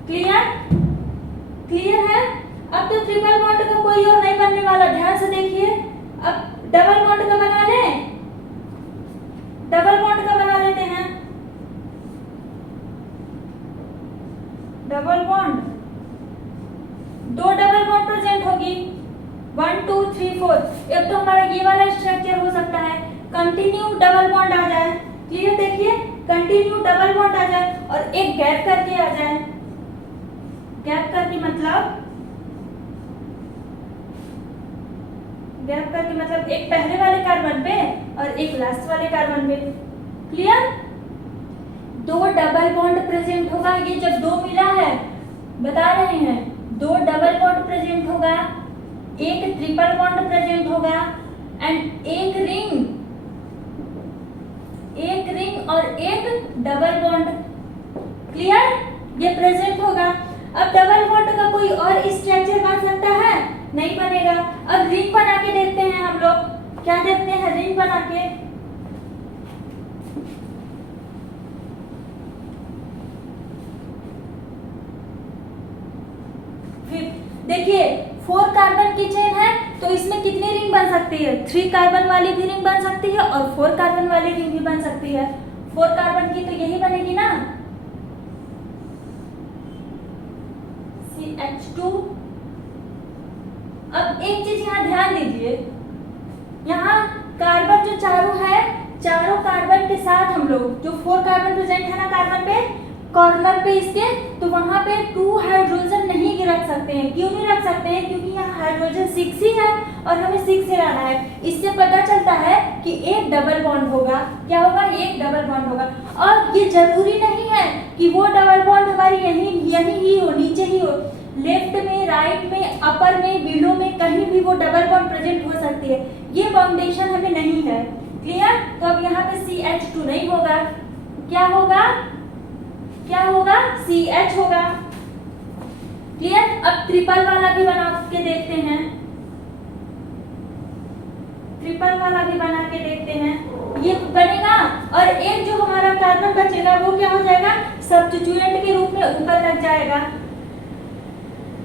क्लियर, क्लियर है। अब तो ट्रिपल बॉन्ड का कोई और नहीं बनने वाला, ध्यान से देखिए। अब डबल बॉन्ड का बना लें, डबल बॉन्ड का बना लेते हैं। Double bond, 2 double bond present होगी, 1 2 3 4। एक तो हमारा ये वाला स्ट्रक्चर हो सकता है, कंटिन्यू डबल बॉन्ड आ जाए, क्लियर, देखिए कंटिन्यू डबल बॉन्ड आ जाए और एक गैप करके आ जाए। गैप करके मतलब, गैप करके मतलब एक पहले वाले कार्बन पे और एक लास्ट वाले कार्बन पे, क्लियर। 2 डबल बॉन्ड प्रेजेंट होगा, ये जब 2 मिला है बता रहे हैं, 2 डबल बॉन्ड प्रेजेंट होगा, एक ट्रिपल बॉन्ड प्रेजेंट होगा एंड एक रिंग और एक डबल बॉन्ड, क्लियर, ये प्रेजेंट होगा। अब डबल बॉन्ड का कोई और स्ट्रक्चर बन सकता है? नहीं बनेगा। अब रिंग बना के देखते हैं हम लोग, क्या देखते हैं? रिंग बना के, फिर देखिए 4 कार्बन की चेन है तो इसमें कितनी रिंग बन सकती है? 3 कार्बन वाली भी रिंग बन सकती है और 4 कार्बन वाली रिंग भी बन सकती है। 4 कार्बन की तो यही बनेगी ना, CH2। अब एक चीज यहाँ ध्यान दीजिए, यहाँ कार्बन जो चारों है, चारों कार्बन के साथ हम लोग जो 4 कार्बन प्रेजेंट है ना कार्बन पे, कॉर्नर पे इसके, तो वहां पे 2 हाइड्रोजन नहीं रख सकते हैं। क्यों नहीं रख सकते हैं? क्योंकि यहाँ हाइड्रोजन 6 ही है और हमें 6 से लाना है। इससे पता चलता है कि एक डबल बॉन्ड होगा। क्या होगा? एक डबल बॉन्ड होगा। और ये जरूरी नहीं है कि वो डबल बॉन्ड हमारी यही ही हो, नीचे ही हो, लेफ्ट में, राइट में, अपर में, बिलो में, कहीं भी वो डबल बॉन्ड प्रेजेंट हो सकती है। ये बाउंडेशन हमें नहीं है, क्लियर। तो अब यहाँ पे CH2 नहीं होगा, क्या होगा? क्या होगा? CH होगा, क्लियर। अब ट्रिपल वाला भी बना के देखते हैं, ट्रिपल वाला भी बना के देखते हैं, ये बनेगा। और एक जो हमारा कार्बन बचेगा वो क्या हो जाएगा? सब्स्टिट्यूएंट के रूप में ऊपर लग जाएगा,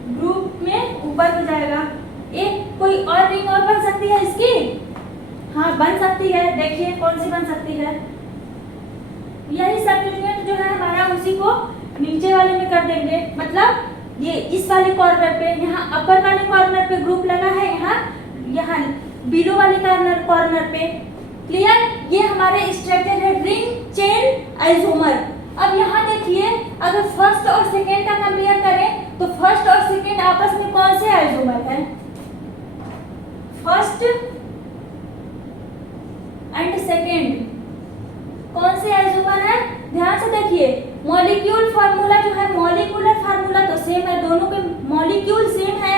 ग्रुप में ऊपर हो जाएगा। एक कोई और रिंग और बन सकती है इसकी? हाँ बन सकती है, देखिए कौन सी बन सकती है। यही सब्स्टिट्यूएंट जो है हमारा, उसी को नीचे वाले में कर देंगे, मतलब ये इस वाले कॉर्नर पे, यहाँ अपर वाले कॉर्नर पे ग्रुप लगा है, यहाँ बिलो वाले कॉर्नर पे, क्लियर। ये हमारे स्ट्रक्चर है रिंग चेन आइसोमर। अब यहाँ देखिए, अगर फर्स्ट और सेकेंड का कंपेयर करें तो फर्स्ट और सेकेंड आपस में कौन से आइसोमर है? फर्स्ट एंड सेकेंड कौन से आइसोमर है? ध्यान से देखिए, मॉलिक्यूल फार्मूला जो है, मॉलिक्यूलर फार्मूला तो सेम है, दोनों के मॉलिक्यूल सेम है,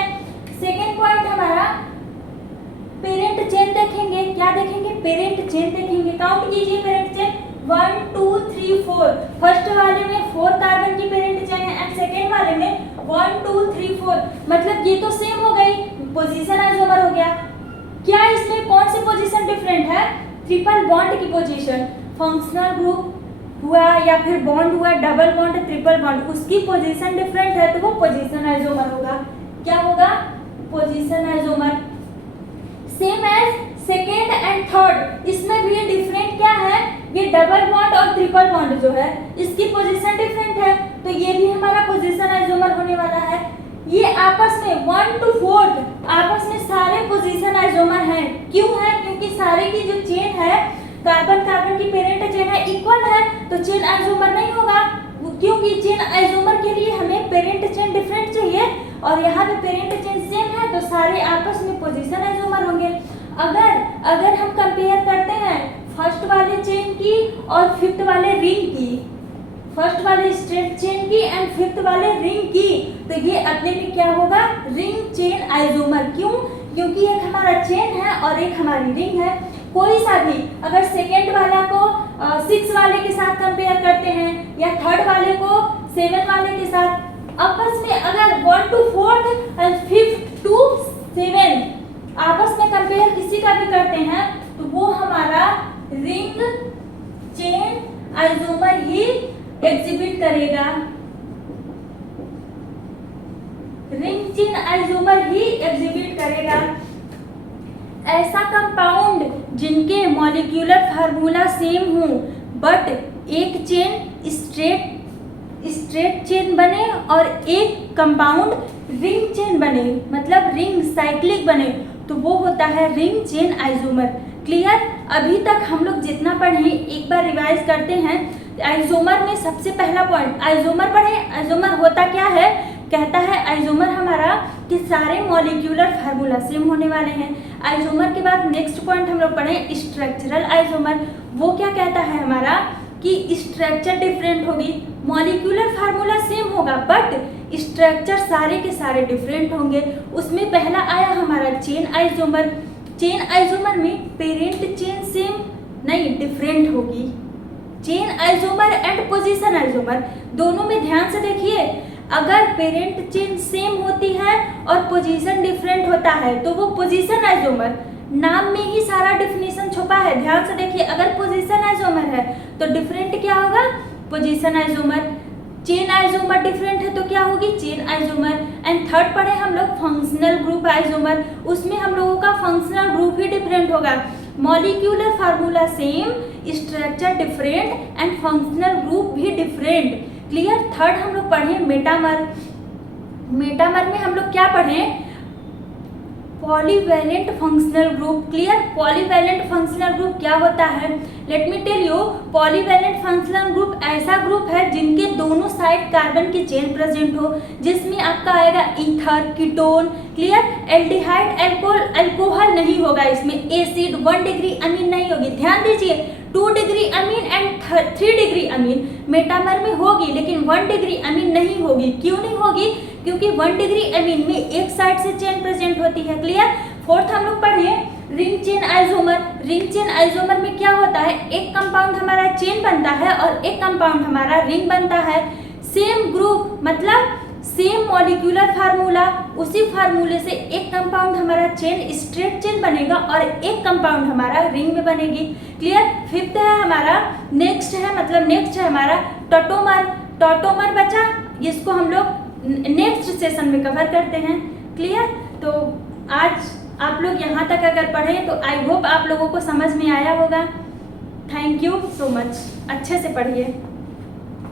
पेरेंट चेन देखेंगे, काउंट कीजिए पेरेंट चेन 1 2 3 4। फर्स्ट वाले में 4 कार्बन की पेरेंट चेन है एंड सेकेंड वाले में 1 2 3 4, मतलब ये तो सेम हो गई, पोजीशन आइसोमर हो गया। क्या इसमें कौन सी पोजीशन डिफरेंट है? ट्रिपल बॉन्ड की पोजीशन। फंक्शनल ग्रुप हुआ या फिर बॉन्ड हुआ, डबल बॉन्ड ट्रिपल बॉन्ड, उसकी पोजीशन डिफरेंट है तो वो पोजीशन आइसोमर होगा। क्या होगा? Position isomer. Same as second and third, इसमें भी ये डिफरेंट क्या है? ये डबल बॉन्ड और ट्रिपल बॉन्ड जो है इसकी पोजीशन डिफरेंट है, तो ये भी हमारा पोजीशन आइसोमर होने वाला है। ये आपस में 1 to 4 आपस में सारे पोजीशन आइसोमर हैं। क्यों है? क्योंकि सारे की जो चेन है, कार्बन कार्बन की पेरेंट चेन है, इक्वल है, तो चेन आइसोमर नहीं होगा, क्योंकि चेन आइसोमर के लिए हमें पेरेंट चेन डिफरेंट चाहिए और यहाँ पे पेरेंट चेन सेम है, तो सारे आपस में पोजीशन आइसोमर होंगे। अगर हम कंपेयर करते हैं फर्स्ट वाले चेन की और फिफ्थ वाले रिंग की, फर्स्ट वाले स्ट्रेट चेन की एंड फिफ्थ वाले रिंग की, तो ये अपने में क्या होगा? Ring chain isomer. क्यों? क्योंकि एक हमारा चेन है और एक हमारी रिंग है। कोई सा भी अगर सेकेंड वाला को 6 वाले के साथ कंपेयर करते हैं या थर्ड वाले को 7 वाले के साथ, आपस में अगर 1 to 4 एंड 5th to 7 आपस में कंपेयर किसी का भी करते हैं तो वो हमारा रिंग चेन आइसोमर ही एग्जिबिट करेगा, रिंग चेन आइसोमर ही एग्जिबिट करेगा। ऐसा कंपाउंड जिनके मॉलिक्यूलर फार्मूला सेम हो बट एक चेन स्ट्रेट चेन बने और एक कंपाउंड रिंग चेन बने, मतलब रिंग साइक्लिक बने, तो वो होता है रिंग चेन आइसोमर। क्लियर? अभी तक हम लोग जितना पढ़े एक बार रिवाइज करते हैं। आइसोमर में सबसे पहला पॉइंट आइसोमर पढ़े। आइसोमर होता क्या है? कहता है आइसोमर हमारा कि सारे मॉलिक्यूलर फार्मूला सेम होने वाले हैं। आइसोमर के बाद नेक्स्ट पॉइंट हम लोग पढ़े स्ट्रक्चरल आइसोमर। वो क्या कहता है हमारा कि स्ट्रक्चर डिफरेंट होगी, मॉलिक्यूलर फार्मूला सेम होगा बट स्ट्रक्चर सारे के सारे डिफरेंट होंगे। उसमें पहला आया हमारा चेन आइसोमर। चेन आइसोमर में पेरेंट चेन सेम नहीं, डिफरेंट होगी। Chain isomer and position isomer दोनों में ध्यान से देखिए, अगर पेरेंट चेन सेम होती है और पोजीशन डिफरेंट होता है तो वो पोजीशन आइसोमर। नाम में ही सारा डिफिनेशन छुपा है, ध्यान से देखिए। अगर पोजीशन आइसोमर है तो डिफरेंट क्या होगा? Position isomer. Chain isomer different है तो क्या होगी? Chain isomer. एंड थर्ड पढ़े हम लोग फंक्शनल ग्रुप आइसोमर। उसमें हम लोगों का फंक्शनल ग्रुप ही डिफरेंट होगा, molecular formula same, structure different and functional group भी डिफरेंट। क्लियर? थर्ड हम लोग पढ़े मेटामर। मेटामर में हम लोग क्या पढ़े? Polyvalent functional group. Clear? Polyvalent functional group क्या होता है? Let me tell you. Polyvalent functional group ऐसा ग्रुप है जिनके दोनों साइड कार्बन की चेन प्रेजेंट हो, जिसमें आपका आएगा ether, ketone. Clear? Aldehyde, alcohol नहीं होगा इसमें, एसिड, 1 डिग्री अमीन नहीं होगी। ध्यान दीजिए, 2 degree amine and 3 degree amine metamer में होगी, लेकिन 1 डिग्री अमीन नहीं होगी। क्यों नहीं होगी? क्योंकि 1 डिग्री अमीन में एक साइड से चेन प्रेजेंट होती है। क्लियर? फोर्थ हम लोग पढ़िए ring chain isomer. Ring chain isomer में क्या होता है? एक कंपाउंड हमारा चेन बनता है और एक कंपाउंड हमारा रिंग बनता है। सेम ग्रुप मतलब सेम मॉलिक्यूलर फार्मूला, उसी फार्मूले से एक कंपाउंड हमारा चेन स्ट्रेट चेन बनेगा और एक कंपाउंड हमारा रिंग में बनेगी। क्लियर? फिफ्थ है हमारा नेक्स्ट है हमारा टॉटोमर। टॉटोमर बचा, इसको हम लोग नेक्स्ट सेशन में कवर करते हैं। क्लियर? तो आज आप लोग यहाँ तक अगर पढ़ें तो आई होप आप लोगों को समझ में आया होगा। Thank you so much. अच्छे से पढ़िए।